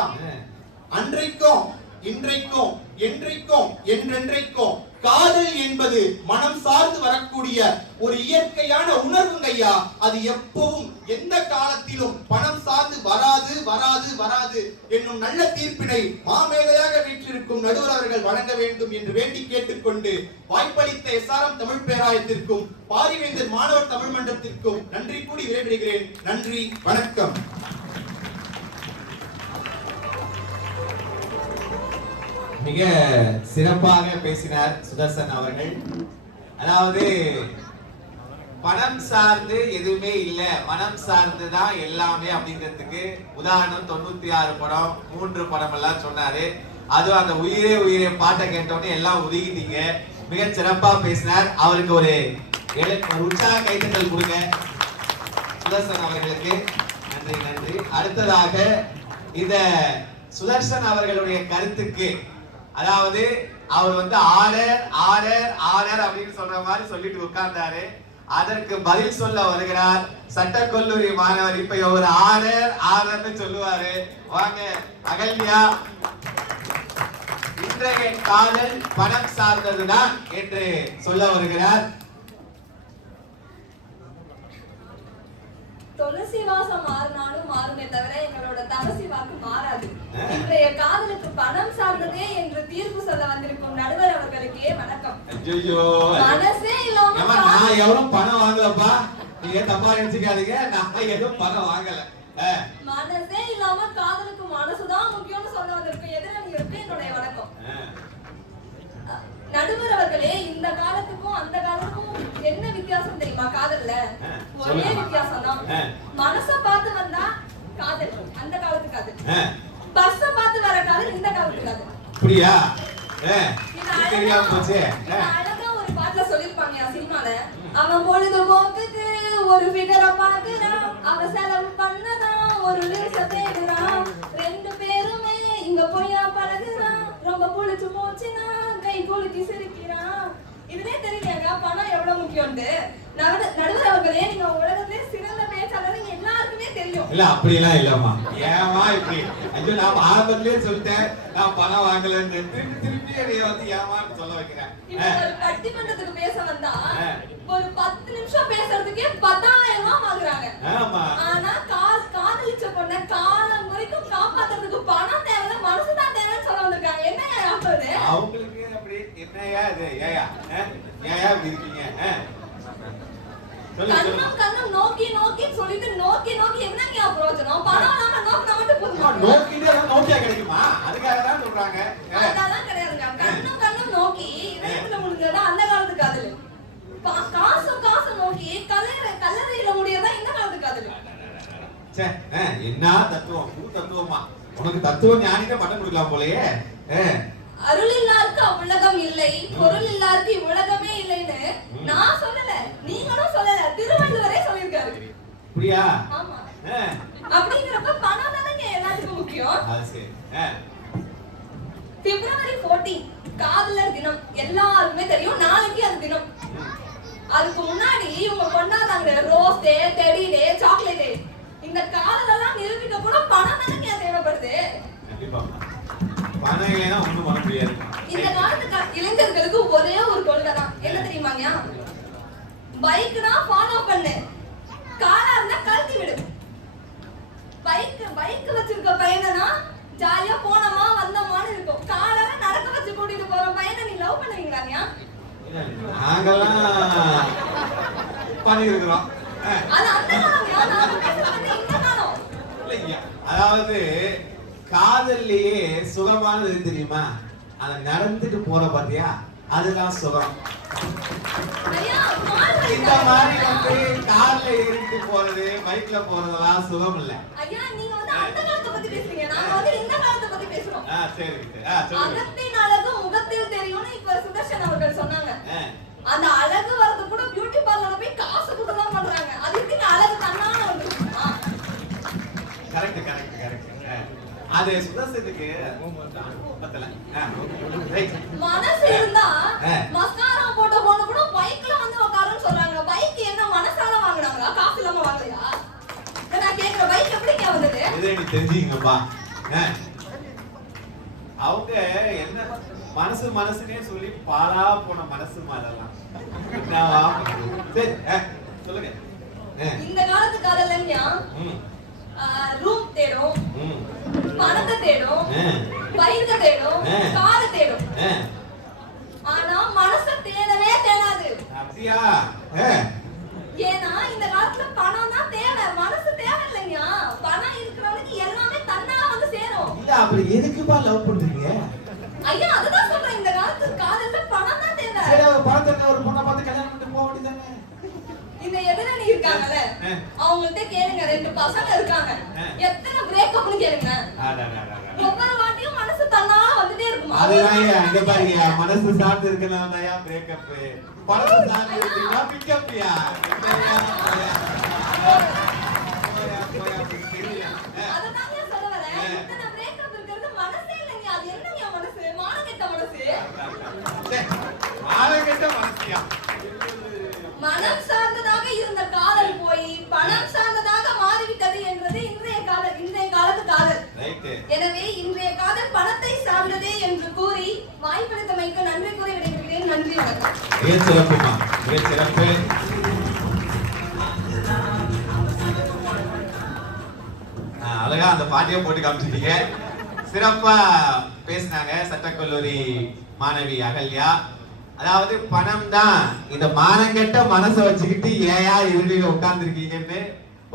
அன்றைக்கும் இன்றைக்கும் என்றைக்கும் என்றென்றைக்கும் காதல் என்பது மனம் சார்ந்து வரக்கூடிய ஒரு இயற்கையான உணர்வுங்கய்யா. அது எப்பவும் எந்த காலத்திலும் பணம் சார்ந்து வராது வராது வராது என்னும் நல்ல தீர்ப்பினை மாமேதையாக வீற்றிருக்கும் நடுவர் அவர்கள் வழங்க வேண்டும் என்று வேண்டி கேட்டுக்கொண்டு வாய்ப்பளித்த எஸ்ஆர்எம் தமிழ் பேராயத்திற்கும் பாரிவேந்தர் மாணவர் தமிழ் மன்றத்திற்கும் நன்றி கூடி விடைபெறுகிறேன். நன்றி, வணக்கம். மிக சிறப்பாக பேசினார் சுதர்சன் அவர்கள். அதாவது பணம் சார்ந்து எதுவுமே இல்ல, மனம் சார்ந்து தான் எல்லாமே அப்படிங்கிறதுக்கு உதாரணம் 96 படம் 3 படம் எல்லாம் சொன்னாரு. அதுவும் அந்த உயிரே உயிரே பாட்டை கேட்டோன்னே எல்லாம் ஒதுங்கிட்டீங்க. மிக சிறப்பா பேசினார். அவருக்கு ஒரு உற்சாக கைத்தட்டல் கொடுங்க சுதர்சன் அவர்களுக்கு. நன்றி நன்றி. அடுத்ததாக இந்த சுதர்சன் அவர்களுடைய கருத்துக்கு, அதாவது அவர் வந்து ஆர்டர் ஆர்டர் ஆர்டர் அப்படின்னு சொல்ற மாதிரி சொல்லிட்டு உட்கார்ந்தாரு. அதற்கு பதில் சொல்ல வருகிறார் சட்டக்கல்லூரி மாணவர். இப்ப ஒரு ஆர்டர் ஆர்டர்னு சொல்லுவாரு. வாங்க அகல்யா. இன்றைய காதல் பணம் சார்ந்ததுதான் என்று சொல்ல வருகிறார். துளசி வாசம் மாறினாலும் மாறுமே தவிர எங்களோட தவசி வாக்கு மாறாது. இன்றைய காதலுக்கு பணம் சார்ந்ததே என்று தீர்ப்பு சொல்ல வந்திருக்கும் நடுவர் அவர்களுக்கே வணக்கம். மனசே இல்லாம நான் எவ்வளவு பணம் வாங்கலப்பா, நீங்க தப்பா நினைச்சுக்காதீங்க. நான் எதுவும் பணம் வாங்கல. மனசே இல்லாம காதலுக்கு மனசுதான் முக்கியம்னு சொல்ல வந்திருக்கும் எதிரணிகளுக்கு என்னுடைய வணக்கம். நடுவர் அவர்களே, இந்த காலத்துக்கும் அந்த காலத்துக்கும் என்ன வித்தியாசம் தெரியுமா? காதல்ல ஒரே வித்தியாசம் தான். மனச பார்த்து வந்தா காதல் அந்த காலத்து காதல், பஸ்ஸ பார்த்து வர காதல் இந்த காலத்து காதல். அப்படியா? அழகா ஒரு பாட்டுல சொல்லிருப்பாங்க சினிமால, அவன் பொழுதுபோக்குக்கு ஒரு ஃபிகரை பாக்குறான், அவன் செலவு பண்ணதான் ஒரு லிங்ஸ தேடுறான், 2 பேருமே இங்க போயா பழகுறான், ரொம்ப புளிச்சு போச்சுன்னா கை குலுக்கி சிரிக்கிறான். இதுவே தெரியலையாங்க பணம் எவ்வளவு முக்கியம்னு. நடுவர் அவர்களே, நீங்க உலகத்திலே சிறந்த பேச்சாளர் எல்லாருக்குமே தெரியும். இல்ல அப்படிலாம் இல்லம்மா. ஏமா இப்படி? ஐயோ, நான் ஆரம்பத்திலேயே சொல்லிட்டேன் நான் பணம் வாங்கலன்னு. திருப்பி என்னைய வந்து ஏமான்னு சொல்ல வைக்கிறேன். ஒரு பட்டிமன்றத்துக்கு பேச வந்தா ஒரு 10 நிமிஷம் பேசுறதுக்கே 10,000 ரூபாய் வாங்குறாங்க. ஆனா காதலிச்ச பொண்ண காலம் வரைக்கும் காப்பாத்துறதுக்கு பணம் தேவை, மனசுதான் தேவைன்னு சொல்ல வந்திருக்காங்க. என்னையா ஆகுது அவங்களுக்கு? அப்படி என்னையா இது? ஏயா ஏயா இப்படி இருக்கீங்க? கண்ணம் கண்ணம் நோக்கி நோக்கி சொல்லிட்டு நோக்கி நோக்கி என்னங்க பிரயோஜனம்? பணம் நாம நோக்கினா மட்டும் போதுமா? நோக்கியா கிடைக்குமா? அதுக்காக தான் சொல்றாங்க. அதெல்லாம் கிடையாதுங்க. கண்ணம் கண்ணம் நோக்கி இதயத்துல முடிஞ்சதா அந்த காலத்து காதல். காசும் காசு நோக்கி கல்லறையில முடியதா இந்த காலத்து காதல். சே, என்ன தத்துவம்? தத்துவமா? உனக்கு தத்துவம் ஞானிட்ட பட்டம் கொடுக்கலாம் போலயே. அருள் இல்லாருக்கு அவ்வுலகம் இல்லை, பொருள் இல்லாருக்கு இவ்வுலகமே இல்லைன்னு நான் சொல்லல, நீங்களும் சொல்லல, திருவள்ளுவரே சொல்லிருக்காரு. அப்படியா? ஆமா. அப்படிங்கிறப்ப பணம் தானே எல்லாத்துக்கும் முக்கியம். பிப்ரவரி 14 காதலர் தினம் எல்லாருக்குமே தெரியும். நாளைக்கு அது தினம். அதுக்கு முன்னாடி இவங்க கொண்டாடுறாங்க ரோஸ் டே, டெடி டே, சாக்லேட் டே. இந்த காதலெல்லாம் நிரூபிக்க கூட பணம் தானே தேவைப்படுது. பணம் இல்லைன்னா ஒண்ணும் பண்ண முடியாது. இந்த காலத்து இளைஞர்களுக்கு ஒரே ஒரு கொள்கை தான். என்ன தெரியுமாங்க? பைக்னா ஃபாலோ பண்ணு, காரா இருந்தா கழட்டி விடு. பைக் வச்சிருக்க பையனா ஜாலியா போனமா வந்தமான்னு இருக்கும். காரை நடக்க வச்சு கூட்டிட்டு போற பையனை நீ லவ் பண்ணுவீங்களாங்க? நாங்கெல்லாம் பண்ணிருக்கிறோம். அது அந்த காலம், நாம பேசுறது இந்த காலம். அதாவது காதல்லையே சுகமானது தெரியுமா? அத நடந்துட்டு போற பாத்தியா, அதுதான் சுகம். ஐயா கால் இந்த மாதிரி வந்து கார்ல ஏறிட்டு போறது, பைக்ல போறதெல்லாம் சுகம் இல்ல. ஐயா நீங்க வந்து அந்த காலத்தை பத்தி பேசுறீங்க, நாங்க வந்து இந்த காலத்தை பத்தி பேசுறோம். சரி சொல்லுங்க. அகத்தின் அழகு முகத்தில் தெரியும்னு இப்ப சுதர்ஷன் அவர்கள் சொன்னாங்க. அந்த அழகு வரது கூட பியூட்டி பார்லர்ல போய் காசு கொடுத்து தான் பண்றாங்க. அது எப்படி அழகு தன்னால வந்துருமா? கரெக்ட். அது சுதர்ஷனுக்கு பத்தல. ரைட். மனசு இருந்தா மஸ்காரா போட்ட போன கூட பைக்ல வந்து உட்காருன்னு சொல்றாங்க. பைக் என்ன மனசால வாங்குறாங்களா, காசு இல்லாம வாங்கலையா? நான் கேக்குற பைக் எப்படி வந்தது? இதை நீ தெரிஞ்சுங்கப்பா. அவங்க என்ன மனசுனே சொல்லி பாழா போன மனசு மாதிரிலாம். சரி சொல்லுங்க. இந்த காலத்து காதலன்யா ரூம் தேடும், பணத்தை தேடும், பைக்க தேடும், காரை தேடும். ஆனா மனசை தேடவே தேடாது. அப்படியா? ஏன்னா இந்த காலத்துல பணம் தான் தேவை, மனசு தேவை இல்லையா? பணம் இருக்கிறவனுக்கு எல்லாமே தன்னால வந்து சேரும். இல்ல அப்படி எதுக்குப்பா லவ் பண்றீங்க? ஐயா அதுதான் சொல்றேன், இந்த காலத்து காதல்ல பணம் தான் தேவை. சரி பணத்தை ஒரு பொண்ணை பார்த்து கல்யாணம் பண்ணிட்டு போக வேண்டியதானே? இந்த எதிரணி இருக்காங்கல்ல, அவங்கள்ட்ட கேளுங்க. 2 பசங்க இருக்காங்க, எத்தனை பிரேக்கப்னு கேளுங்க. ஒவ்வொரு வாட்டியும் மனசு தன்னால வந்துட்டே இருக்குமா? அதுதான் இங்க பாருங்க, மனசு சார்ந்து இருக்கனாலயா பிரேக்கப், பணத்தை சார்ந்து இருக்கீங்களா பிக்கப்யா? அதனால சொல்ல வரேன், இத்தனை பிரேக்கப் இருக்கிறது மனசே இல்லைங்க. அது என்னங்க மனசு? மானகெட்ட மனசு. மானகெட்ட மனசியா? மனம் சார்ந்ததாக இருந்த காதல் போய் பணம் சார்ந்ததாக மாறிவிட்டது என்பது இன்றைய காலத்து காதல். எனவே இன்றைய காதல் பணத்தை சார்ந்ததே என்று கூறி வாய்ப்பளித்தமைக்கு நன்றி கூறி விடைபெறுகிறேன். நன்றி, வணக்கம். மிகச் சிறப்புமா, மிகச் சிறப்பு. அழகா அந்த பாட்டியை போட்டு காமிச்சிட்டீங்க. சிறப்பா பேசினாங்க சட்டக்கல்லூரி மாணவி அகல்யா. அதாவது பணம் தான், இந்த மானங்கெட்ட மனசை வச்சுக்கிட்டு ஏயா இருடியில உட்கார்ந்து இருக்கீங்கன்னு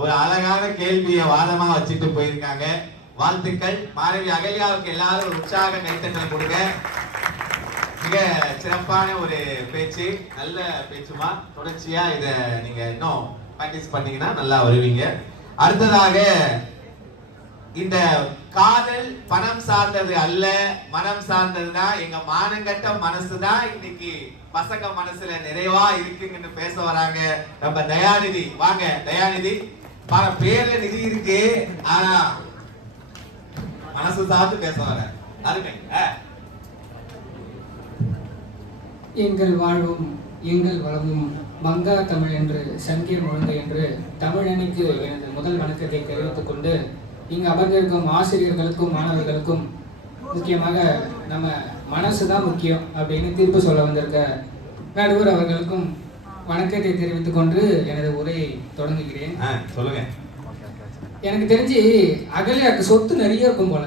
ஒரு அழகான கேள்வியை வாதமா வச்சுட்டு போயிருக்காங்க. வாழ்த்துக்கள். மாணவி அகல்யாவுக்கு எல்லாரும் ஒரு உற்சாக கைத்தட்டல் கொடுங்க. மிக சிறப்பான ஒரு பேச்சு, நல்ல பேச்சுமா. தொடர்ச்சியா இத நீங்க இன்னும் பிராக்டிஸ் பண்ணீங்கன்னா நல்லா வருவீங்க. அடுத்ததாக, இந்த காதல் பணம் சார்ந்தது அல்ல, மனம் சார்ந்ததுதான். எங்க மானங்கட்ட மனசுதான் இன்னைக்கு பசங்க மனசுல நிறைவா இருக்குன்னு பேச வராங்க நம்ம தயாநிதி. வாங்க தயாநிதி. பேர்ல நிதி இருக்கு, ஆனா மனசு சார்ந்து பேச வர. அருமை. எங்கள் வாழ்வும் எங்கள் வளமும் மங்கா தமிழ் என்று சங்கிய முழங்கு என்று தமிழனுக்கு எனது முதல் வணக்கத்தை தெரிவித்துக் கொண்டு, இங்கு அமர்ந்திருக்கும் ஆசிரியர்களுக்கும் மாணவர்களுக்கும், முக்கியமாக நம்ம மனசு தான் முக்கியம் அப்படின்னு தீர்ப்பு சொல்ல வந்திருக்க நடுவர் அவர்களுக்கும் வணக்கத்தை தெரிவித்துக் கொண்டு எனது உரையை தொடங்குகிறேன். சொல்லுங்க. எனக்கு தெரிஞ்சு அகல்யாக்கு சொத்து நிறைய இருக்கும் போல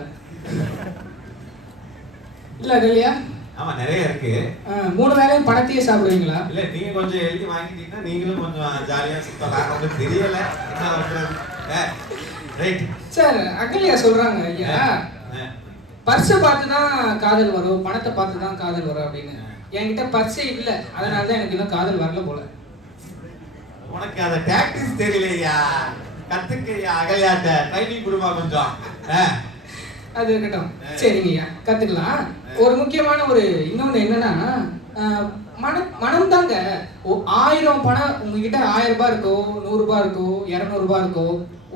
இல்ல அகல்யா? ஆமா, நிறைய இருக்கு. 3 வேளையும் பணத்தையே சாப்பிடுவீங்களா? இல்ல, நீங்க கொஞ்சம் எழுதி வாங்கிட்டீங்கன்னா நீங்களும் கொஞ்சம் ஜாலியா சுத்தலாம். உங்களுக்கு தெரியல என்ன பண்றது. Right sir. அகல்யா சொல்றாங்க, ஐயா பர்ஸை பார்த்து தான் காதல் வரும், பணத்தை பார்த்து தான் காதல் வரும் அப்படின்னு. என்கிட்ட பர்ஸே இல்ல, அதனால தான் எனக்கு இன்னும் காதல் வரல போல. உனக்கு அத டாக்டிக்ஸ் தெரியலையா? கத்துக்கையா, அகல்யாட்ட ட்ரைனிங் கொடுமா கொஞ்சம். அது இருக்கட்டும், சரிங்கய்யா, கத்துக்கலாம். ஒரு முக்கியமான ஒரு இன்னொன்று என்னன்னா, மனம் தாங்க. 1000 பணம் உங்ககிட்ட 1000 ரூபாய் இருக்கோ, 100 ரூபாய் இருக்கோ, 200 ரூபாய் இருக்கோ,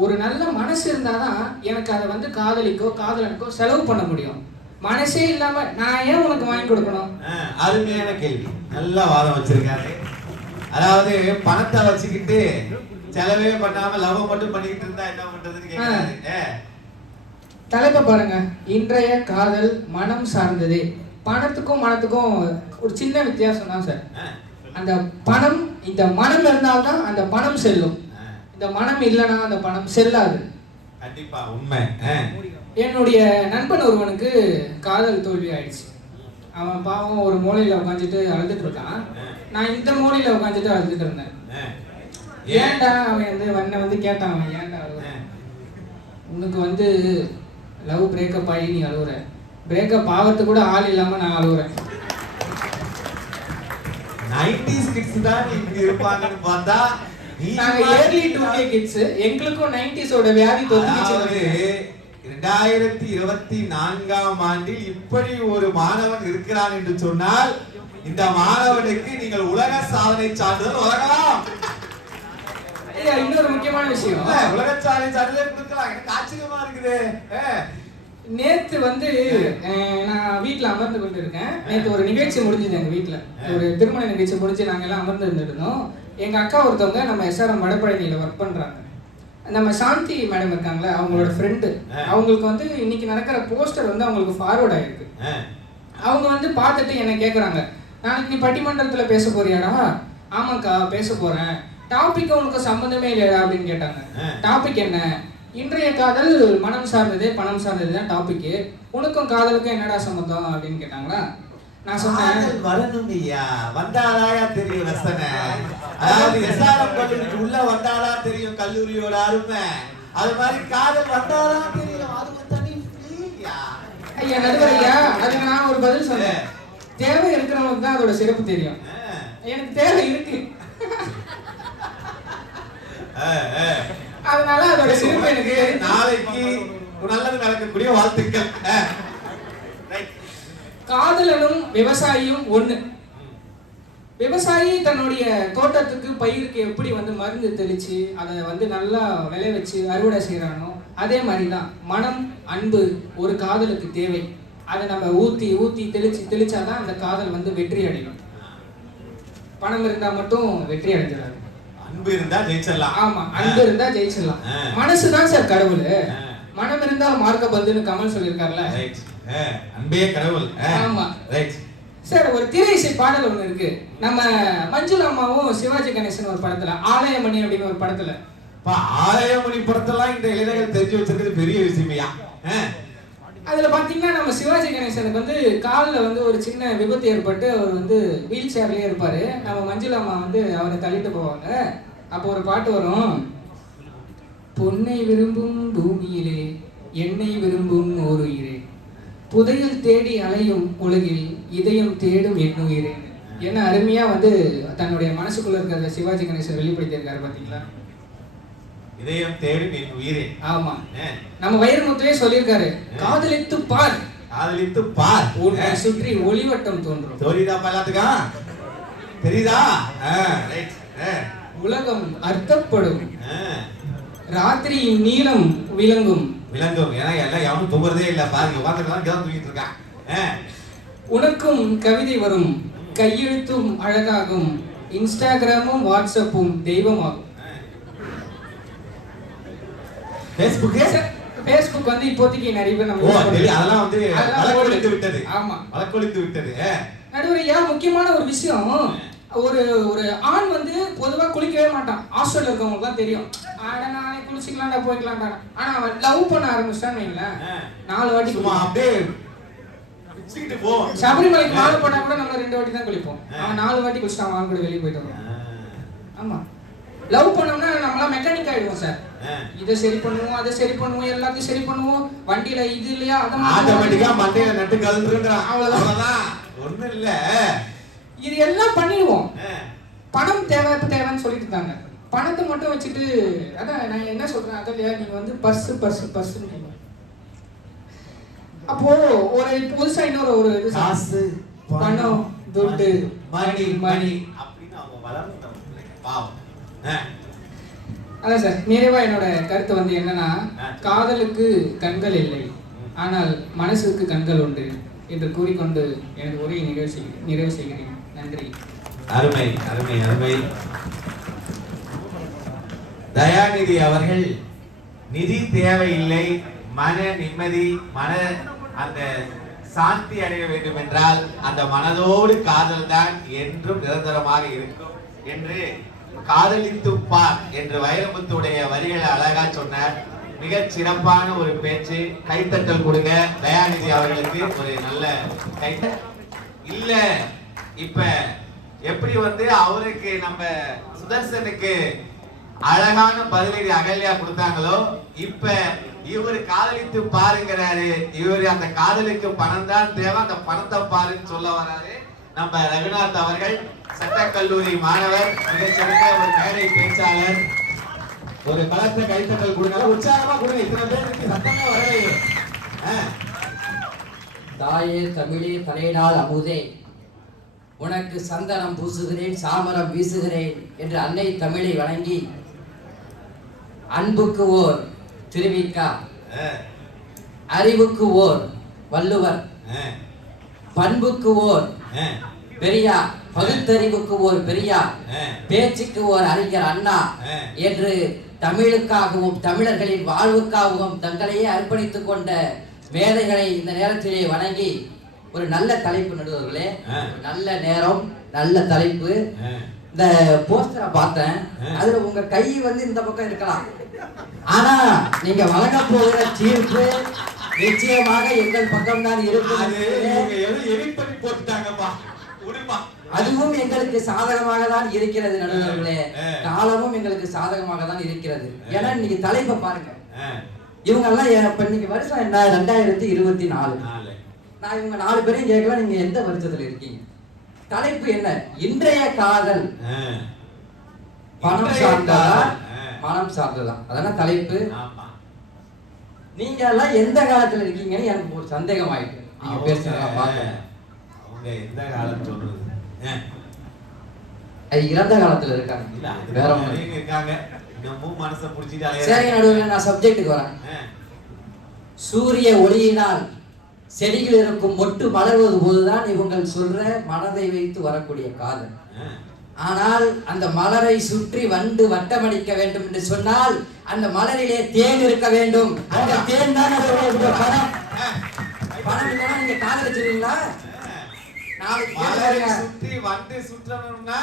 ஒரு நல்ல மனசு இருந்தாதான் எனக்கு அதை வந்து காதலிக்கோ காதலனுக்கோ செலவு பண்ண முடியும். மனசே இல்லாம நான் ஏன் உனக்கு வாங்கி கொடுக்கணும்? அருமையான கேள்வி, நல்ல வாதம் வச்சிருக்காரு. அதாவது பணத்தை வச்சுக்கிட்டு செலவே பண்ணாம லவ் மட்டும் பண்ணிக்கிட்டு இருந்தா என்ன பண்றதுன்னு கேக்குறாரு. தலைப்பை பாருங்க, இன்றைய காதல் மனம் சார்ந்தது. பணத்துக்கும் மனத்துக்கும் ஒரு சின்ன வித்தியாசம் தான் சார். அந்த பணம், இந்த மனம் இருந்தால்தான் அந்த பணம் செல்லும். இந்த மனம் இல்லைன்னா அந்த பணம் செல்லாது. கண்டிப்பா உண்மை. என்னுடைய நண்பன் ஒருவனுக்கு காதல் தோல்வி ஆயிடுச்சு. அவன் பாவம் ஒரு மூலையில உட்காந்துட்டு அழுதுட்டு இருக்கான். நான் இந்த மூலையில உட்காந்துட்டு அழுதுட்டு இருந்தேன். ஏன்டா அவன் வந்து கேட்டான், அவன் ஏன்டா அழுகுற? உனக்கு வந்து லவ் பிரேக்கப் ஆகி நீ அழுகுற, பிரேக்கப் ஆகிறதுக்கு கூட ஆள் இல்லாம நான் அழுகுறேன். 90s கிட்ஸ் தான் இப்படி இருப்பாங்கன்னு பார்த்தா நாங்க ஏர்லி 2K கிட்ஸ், எங்களுக்கும் 90s ஓட வியாதி தொத்திக்கிச்சு. 2024ஆம் ஆண்டில் இப்படி ஒரு மாணவன் இருக்கிறான் என்று சொன்னால் இந்த மாணவனுக்கு நீங்கள் உலக சாதனை சான்றிதழ் வழங்கலாம். ஐயா, இன்னொரு முக்கியமான விஷயம், உலக சாதனை சான்றிதழ் கொடுக்கலாம். எனக்கு ஆச்சரியமா இருக்குது. நேத்து வந்து நான் வீட்டுல அமர்ந்து கொண்டு இருக்கேன். நேத்து ஒரு நிகழ்ச்சி முடிஞ்சது எங்க வீட்டுல, ஒரு திருமண நிகழ்ச்சி முடிஞ்சு நாங்க எல்லாம் அமர்ந்து இருந்துருந்தோம். எங்க அக்கா ஒருத்தவங்க நம்ம SRM வடபழனியில ஒர்க் பண்றாங்க. நம்ம சாந்தி மேடம் இருக்காங்களா, அவங்களோட ஃப்ரெண்டு. அவங்களுக்கு வந்து இன்னைக்கு நடக்கிற போஸ்டர் வந்து அவங்களுக்கு ஃபார்வர்ட் ஆயிருக்கு. அவங்க வந்து பார்த்துட்டு என்ன கேட்குறாங்க, நாளைக்கு நீ பட்டிமன்றத்தில் பேச போறியாடா? ஆமாக்கா பேச போறேன். டாபிக் உனக்கு சம்மந்தமே இல்லையா அப்படின்னு கேட்டாங்க. டாபிக் என்ன? இன்றைய காதல் மனம் சார்ந்தது பணம் சார்ந்தது தான் டாபிக். உனக்கும் காதலுக்கும் என்னடா சம்மந்தம் அப்படின்னு கேட்டாங்களா. நான் சொன்னேன், வரணும் ஐயா, வந்தாதாயா தெரியும் ரசனை. அதாவது SRM கல்லூரிக்கு உள்ள வந்தாதா தெரியும் கல்லூரியோட அருமை. அது மாதிரி காதல் வந்தாதா தெரியும். அது தனி ஃபீல்யா. ஐயா நடுவர் ஐயா, அதுக்கு நான் ஒரு பதில் சொன்னேன். தேவை இருக்கிறவங்களுக்கு தான் அதோட சிறப்பு தெரியும். எனக்கு தேவை இருக்கு, அதனால அதோட சிறப்பு எனக்கு. நாளைக்கு நல்லது நடக்கக்கூடிய வாழ்த்துக்கள். காதலனும் விவசாயியும் ஒண்ணு. விவசாயி தன்னுடைய தோட்டத்துக்கு பயிருக்கு எப்படி வந்து மருந்து தெளிச்சு அதை வந்து நல்லா விளைவிச்சு அறுவடை செய்யறானோ அதே மாதிரிதான் மனம் அன்பு ஒரு காதலுக்கு தேவை. அதை நம்ம ஊத்தி ஊத்தி தெளிச்சாதான் அந்த காதல் வந்து வெற்றி அடையும். பணம் இருந்தா மட்டும் வெற்றி அடைஞ்சிடாது, அன்பு இருந்தா ஜெயிச்சிடலாம். ஆமா, அன்பு இருந்தா ஜெயிச்சிடலாம். மனசுதான் சார் கடவுள். மனம் இருந்தா மார்க்க பந்துன்னு கமல் சொல்லியிருக்காருல்ல, அன்பே கடவுள். ஆமா ரைட் சார். ஒரு திரை இசை பாடல் ஒண்ணு இருக்கு, நம்ம மஞ்சுளா அம்மாவும் சிவாஜி கணேசன் ஒரு படத்துல, ஆலயமணி அப்படின்னு ஒரு படத்துல. ஆலயமணி படத்தெல்லாம் இந்த இளைஞர்கள் தெரிஞ்சு வச்சிருக்கிறது பெரிய விஷயமையா. அதுல பாத்தீங்கன்னா நம்ம சிவாஜி கணேசனுக்கு வந்து காலில் வந்து ஒரு சின்ன விபத்து ஏற்பட்டு அவர் வந்து வீல் சேர்லயே இருப்பாரு. நம்ம மஞ்சுளா அம்மா வந்து அவரை தள்ளிட்டு போவாங்க. அப்போ ஒரு பாட்டு வரும், பொன்னை விரும்பும் பூமியிலே என்னை விரும்பும் ஓர் உயிரே, புதையல் தேடி அலையும் உலகில் இதயம் தேடும் எண்ணுயிரே. என்ன அருமையா வந்து தன்னுடைய மனசுக்குள்ள இருக்கிற சிவாஜி கணேசன் வெளிப்படுத்தி இருக்காரு பாத்தீங்களா. இதயம் தேடும் என் உயிரே. ஆமா, நம்ம வைரமுத்துவே சொல்லியிருக்காரு, காதலித்து பார், காதலித்து பார், உன்னை சுற்றி ஒளிவட்டம் தோன்றும். தெரியுதா எல்லாத்துக்கா? தெரியுதா? ரைட். உலகம் அர்த்தப்படும், ராத்திரியின் நீளம் விளங்கும். ஏன்னா எல்லாம் எவனும் தூங்குறதே இல்ல. பாருங்க, உட்காந்துக்கலாம் தூங்கிட்டு இருக்கான். உனக்கும் கவிதை வரும், கையெழுத்தும் அழகாகும், இன்ஸ்டாகிராமும் வாட்ஸ்அப்பும் தெய்வமாகும். Facebook வந்து இப்போதைக்கு நிறைய பேர் நம்ம அதெல்லாம் வந்து வழக்கொழித்து விட்டது. ஆமா, வழக்கொழித்து விட்டது. நடுவரையா முக்கியமான ஒரு விஷயம், ஒரு ஒரு ஆண் வந்து பொதுவா குளிக்கவே மாட்டான். ஹாஸ்டல்ல இருக்கவங்களுக்கு தான் தெரியும், ஆட நானே குளிச்சுக்கலாம்டா போய்க்கலாம்டா. ஆனா அவன் லவ் பண்ண ஆரம்பிச்சிட்டான்னு வைங்களேன், 4 வாட்டி சும்மா அப்படியே சபரிமலைக்கு மாலை போட்டா கூட நம்ம 2 வாட்டி தான் குளிப்போம். அவன் 4 வாட்டி குளிச்சுட்டு அவன் கூட வெளியே போயிட்டு வருவான். ஆமா, லவ் பண்ணோம்னா நம்மளாம் மெக்கானிக் ஆயிடுவோம் சார். இதை சரி பண்ணுவோம், அதை சரி பண்ணுவோம், எல்லாத்தையும் சரி பண்ணுவோம். வண்டியில இது இல்லையா அதை ஆட்டோமேட்டிக்கா மண்டையில நட்டு கலந்துறான். அவ்வளவுதான், ஒண்ணும் இல்ல. இது எல்லாம் பண்ணிடுவோம். பணம் தேவைன்னு சொல்லிட்டு இருக்காங்க. பணத்தை மட்டும் வச்சுட்டு, அதான் நான் என்ன சொல்றேன், அதில்லையா நீங்க வந்து பர்ஸ் அப்போ ஒரு புதுசா இன்னொரு ஒரு காசு பணம் துட்டு மணி அப்படின்னு அவங்க வளர்ந்து பாவம். அதான் சார், நிறைவா என்னோட கருத்து வந்து என்னன்னா, காதலுக்கு கண்கள் இல்லை, ஆனால் மனசுக்கு கண்கள் உண்டு என்று கூறிக்கொண்டு எனது உரையை நிறைவு செய்கிறேன். நன்றி. அருமை அருமை அருமை. தயாநிதி அவர்கள் நிதி தேவையில்லை, மன நிம்மதி, மன அந்த சாந்தி அடைய வேண்டும் என்றால் அந்த மனதோடு காதல் தான் என்றும் நிரந்தரமாக இருக்கும் என்று காதலித்து பார் என்று வைரமுத்துடைய வரிகளை அழகா சொன்னார். மிக சிறப்பான ஒரு பேச்சு. கைத்தட்டல் கொடுங்க தயாநிதி அவர்களுக்கு. ஒரு நல்ல கைத்தட்டல். இல்ல இப்ப எப்படி வந்து அவருக்கு நம்ம சுதர்சனுக்கு அழகான பதிலடி அகல்யா கொடுத்தாங்களோ, இப்ப இவர் காதலித்து பாருங்கிறாரு. இவர் அந்த காதலுக்கு பணம் தான் தேவை, அந்த பணத்தை பாருன்னு சொல்ல வராரு நம்ம ரகுநாத் அவர்கள். சட்டக்கல்லூரி மாணவர், மிகச்சிறந்த ஒரு மேடை பேச்சாளர். ஒரு பலத்த கைத்தட்டல் கொடுங்க, உற்சாகமா கொடுங்க. இத்தனை பேருக்கு சத்தமே வரலையே. தாயே தமிழே தலைநாள் அமுதே, உனக்கு சந்தனம் பூசுகிறேன் சாமரம் வீசுகிறேன் என்று அன்னை தமிழை வணங்கி, அன்புக்கு ஓர் திருவிக்கா, அறிவுக்கு ஓர் வள்ளுவர், பண்புக்கு ஓர் பெரியார், பகுத்தறிவுக்கு ஓர் பெரியார், பேச்சுக்கு ஓர் அறிஞர் அண்ணா என்று தமிழுக்காகவும் தமிழர்களின் வாழ்வுக்காகவும் தங்களையே அர்ப்பணித்துக் கொண்ட மேதைகளை இந்த நேரத்திலே வணங்கி, ஒரு நல்ல தலைப்பு நடுவர்களே, நல்ல நேரம், நல்ல தலைப்பு. இந்த போஸ்டரை பார்த்தேன், அதுல உங்க கை வந்து இந்த பக்கம் இருக்கலாம், ஆனா நீங்க வழங்க போகிற தீர்ப்பு நிச்சயமாக எங்கள் பக்கம் தான் இருக்கும். அதுவும் எங்களுக்கு சாதகமாக தான் இருக்கிறது நடுவர்களே, காலமும் எங்களுக்கு சாதகமாக தான் இருக்கிறது. ஏன்னா இன்னைக்கு தலைப்பை பாருங்க, இவங்க எல்லாம் இப்ப இன்னைக்கு வருஷம் என்ன 2024. நான் இவங்க 4 பேரையும் கேட்கலாம், நீங்க எந்த வருஷத்துல இருக்கீங்க? தலைப்பு என்ன? இன்றைய காதல் பணம் சார்ந்ததா மனம் சார்ந்ததா, அதான தலைப்பு. நீங்க எல்லாம் எந்த காலத்துல இருக்கீங்கன்னு எனக்கு ஒரு சந்தேகம் ஆயிட்டு நீங்க பேசுறத பார்த்தேன். அவங்க எந்த காலம் சொல்றது? இறந்த காலத்துல இருக்காங்க, வேற ஒண்ணு இருக்காங்க. இன்னமும் மனசை புடிச்சிட்டு அலையறாங்க. சரி நடுவுல நான் சப்ஜெக்ட்டுக்கு வரேன். சூரிய ஒளியினால் செடிகள் இருக்கும் மொட்டு மலர்வது போதுதான் இவங்கள் சொல்ற மனதை வைத்து வரக்கூடிய காதல். ஆனால் அந்த மலரை சுற்றி வண்டு வட்டமடிக்க வேண்டும் என்று சொன்னால் அந்த மலரிலே தேன் இருக்க வேண்டும். அந்த தேன் தான் பணம். பணம் இல்லைன்னா நீங்க காதலிச்சிருவீங்களா? நாளைக்கு சுற்றி வண்டு சுற்றணும்னா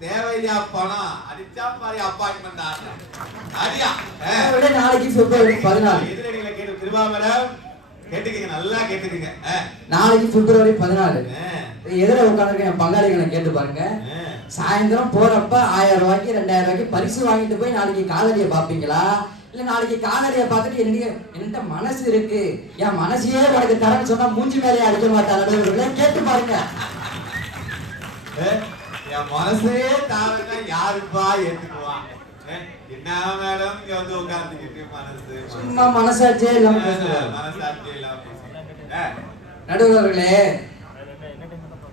தேவையா பணம்? அடிச்சா பாரு அப்பாயின்மெண்ட் ஆடுறேன். அடியா நாளைக்கு பிப்ரவரி 14. எதிரடிகளை கேட்டு திருவா மேடம் கேட்டுக்கீங்க, நல்லா கேட்டுக்கீங்க. நாளைக்கு பிப்ரவரி 14. எதிர உட்காந்துருக்க என் பங்காளிகளை கேட்டு பாருங்க. சாயந்தரம் போறப்ப 1000 ரூபாய்க்கு 2000 ரூபாய்க்கு பரிசு வாங்கிட்டு போய் நாளைக்கு காதலியை பாப்பீங்களா? இல்ல நாளைக்கு காதலியை பார்த்துட்டு என்கிட்ட மனசு இருக்கு, என் மனசையே உனக்கு தரேன்னு சொன்னா மூஞ்சி மேலேயே அடிக்க மாட்டாங்க. கேட்டு பாருங்க. என் மனசே தாரங்க யாருப்பா ஏத்துக்குவான்? என்ன மேடம் இங்க வந்து உட்கார்ந்துக்கிட்டு மனசு சும்மா மனசாட்சியே இல்லாம மனசாட்சியே இல்லாம நடுவர்களே,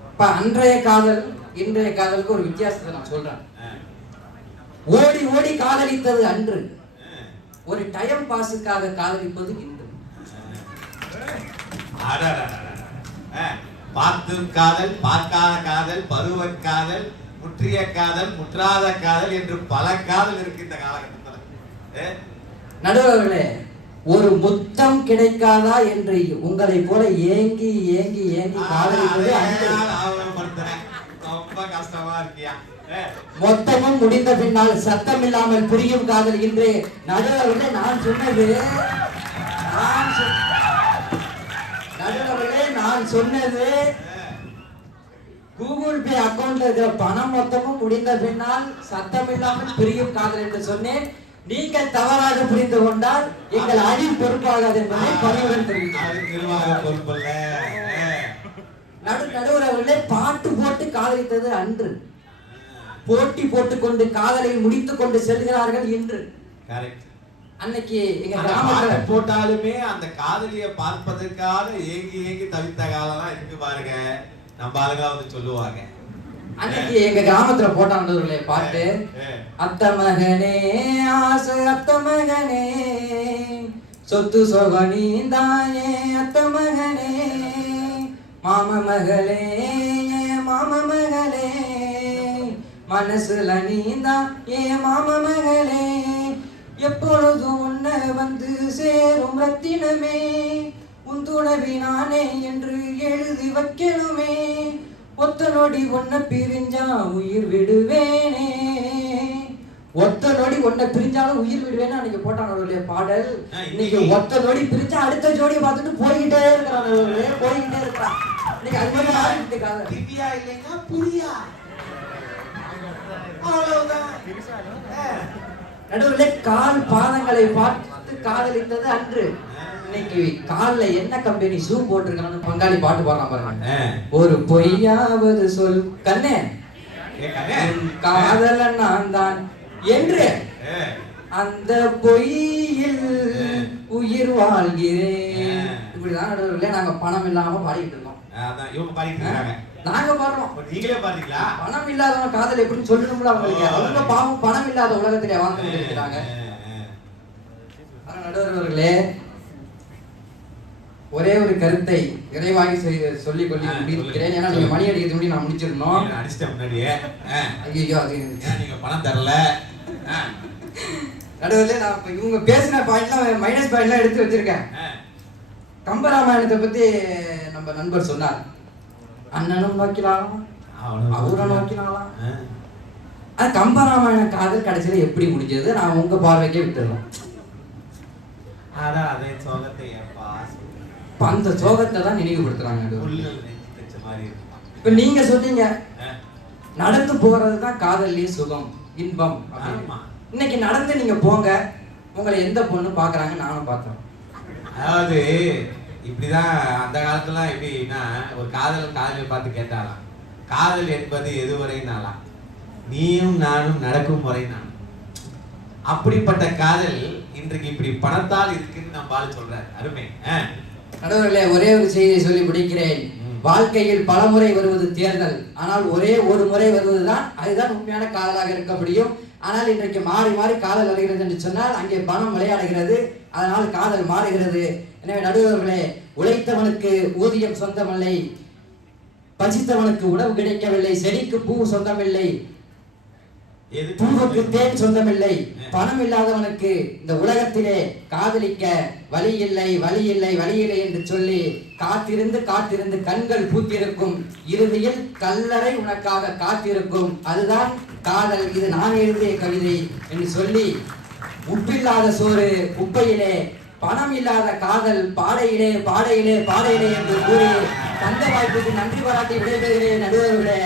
இப்ப அன்றைய காதல் இன்றைய காதலுக்கு ஒரு வித்தியாசத்தை நான் சொல்றேன். ஓடி ஓடி காதலித்தது அன்று, ஒரு டைம் பாஸுக்காக காதலிப்பது இன்று. பார்த்தும் காதல், பார்க்காத காதல், பருவ காதல், முற்றிய காதல், முற்றாத காதல் என்று பல காதல் இருக்கு இந்த காலகட்டத்தில். நடுவர்களே, ஒரு முத்தம் கிடைக்காதா என்று உங்களை போல ஏங்கி ஏங்கி ஏங்கி காதலிப்பது ரொம்ப கஷ்டமா இருக்கியா? மொத்தமும் முடிந்த பின்னால் சத்தம் இல்லாமல் புரியும் காதல் இன்று. நடுவர்களே, நான் சொன்னது கூகுள் பே அக்கவுண்ட்ல இருக்கிற பணம் மொத்தமும் முடிந்த பின்னால் சத்தம் இல்லாமல் பிரியும் காதல் என்று சொன்னேன். நீங்கள் தவறாக புரிந்து கொண்டால் எங்கள் அடி பொறுப்பாகாது என்பதை பணிவுடன் தெரிவித்தார். நடுவர்களே, பாட்டு போட்டு காதலித்தது அன்று, போட்டி போட்டுக் கொண்டு காதலை முடித்துக் கொண்டு செல்கிறார்கள் இன்று. அன்னைக்கு எங்க கிராமத்துல போட்டாலுமே அந்த காதலியை பார்ப்பதற்காக ஏங்கி ஏங்கி தவித்த காலம்லாம் இருக்கு பாருங்க. நம்ம ஆளுங்க வந்து சொல்லுவாங்க. அன்னைக்கு எங்க கிராமத்துல போட்டாண்டவர்களே பாட்டு, அத்த மகனே ஆசை அத்த மகனே சொத்து சொகனி தாயே அத்த மகனே மாம மகளே மாம மகளே மனசுல நீதான் ஏ மாம மகளே எப்பொழுதும் உன்னை வந்து சேரும் ரத்தினமே உன் துணவி நானே என்று எழுதி வைக்கணுமே ஒத்த நொடி ஒன்ன பிரிஞ்சா உயிர் விடுவேனே ஒத்த நொடி ஒன்ன பிரிஞ்சாலும் உயிர் விடுவேன்னு அன்னைக்கு போட்டானவர்களே பாடல். இன்னைக்கு ஒத்த நொடி பிரிஞ்சா அடுத்த ஜோடியை பார்த்துட்டு போய்கிட்டே இருக்கிறானவர்களே, போய்கிட்டே இருக்கிறான். இன்னைக்கு அது மாதிரி ஆரம்பிச்சுக்காக திவ்யா இல்லைன்னா புரியா, அவ்வளவுதான். நடுவர்களே, கால் பாதங்களை பார்த்து காதலித்தது அன்று. இன்னைக்கு கால்ல என்ன கம்பெனி ஷூ போட்டிருக்கான்னு பங்காளி பாட்டு பாடுறான் பாருங்க. ஒரு பொய்யாவது சொல் கண்ணே, உன் காதலன் நான் தான் என்று அந்த பொய்யில் உயிர் வாழ்கிறேன். இப்படிதான் நடுவர்களே நாங்க பணம் இல்லாம பாடிட்டு இருக்கோம். நாங்க பாடுறோம், நீங்களே பாத்தீங்களா? பணம் இல்லாதவன் காதல் எப்படின்னு சொல்லணும்ல அவங்களுக்கு. அவங்க பாவம் பணம் இல்லாத உலகத்திலே வாழ்ந்து இருக்கிறாங்க. நடுவர்களே, ஒரே ஒரு கருத்தை விரைவாகி சொல்லி கொள்ளி முடிக்கிறேன். ஏன்னா நீங்க மணி அடிக்கிறது முன்னாடி நான் முடிச்சிடணும். அடிச்சிட்டேன் முன்னாடியே. ஐயோ, அது நீங்க பணம் தரல. நடுவர்களே, நான் இப்ப இவங்க பேசின பாயிண்ட்லாம் மைனஸ் பாயிண்ட்லாம் எடுத்து வச்சிருக்கேன். கம்பராமாயணத்தை பத்தி நம்ம நண்பர் சொன்னார். அண்ணனும் நோக்கினாலாம், அவரும் நோக்கினாலாம். அது கம்பராமாயண காதல் கடைசியில எப்படி முடிஞ்சது நான் உங்க பார்வைக்கே விட்டுறேன். அந்த சோகத்தை தான் நினைவுபடுத்துறாங்க. இப்ப நீங்க சொன்னீங்க நடந்து போறதுதான் காதல்லே சுகம் இன்பம். இன்னைக்கு நடந்து நீங்க போங்க, உங்களை எந்த பொண்ணு பாக்குறாங்க நானும் பாக்குறேன். அதாவது இப்படிதான் அந்த காலத்துல எப்படின்னா ஒரு காதலை பார்த்து கேட்டாலாம், காதல் என்பது எதுவரைனாலாம் நீயும் நானும் நடக்கும் வரை நான். அப்படிப்பட்ட காதல் இன்றைக்கு இப்படி பணத்தால் இருக்குன்னு நம்ம ஆளு சொல்றாரு. அருமை. நடுவர்களே, ஒரே ஒரு செய்தியை சொல்லி முடிக்கிறேன். வாழ்க்கையில் பல முறை வருவது தேர்தல், ஆனால் ஒரே ஒரு முறை வருவதுதான் அதுதான் உண்மையான காதலாக இருக்க முடியும். ஆனால் இன்றைக்கு மாறி மாறி காதல் வருகிறது என்று சொன்னால் அங்கே பணம் விளையாடுகிறது, அதனால் காதல் மாறுகிறது. எனவே நடுவர்களே, உழைத்தவனுக்கு ஊதியம் சொந்தமில்லை, பசித்தவனுக்கு உணவு கிடைக்கவில்லை, செடிக்கு பூ சொந்தமில்லை, பூவுக்கு தேன் சொந்தமில்லை. பணம் இல்லாதவனுக்கு இந்த உலகத்திலே காதலிக்க வழி இல்லை, வழி இல்லை, வழி இல்லை என்று சொல்லி காத்திருந்து காத்திருந்து கண்கள் பூத்திருக்கும், இறுதியில் கல்லறை உனக்காக காத்திருக்கும். அதுதான் காதல். இது நான் எழுதிய கவிதை என்று சொல்லி, உப்பில்லாத சோறு குப்பையிலே, பணம் இல்லாத காதல் பாடையிலே பாடையிலே பாடையிலே என்று கூறி தந்த வாய்ப்புக்கு நன்றி பாராட்டி விடைபெறுகிறேன். நடுவர்களே,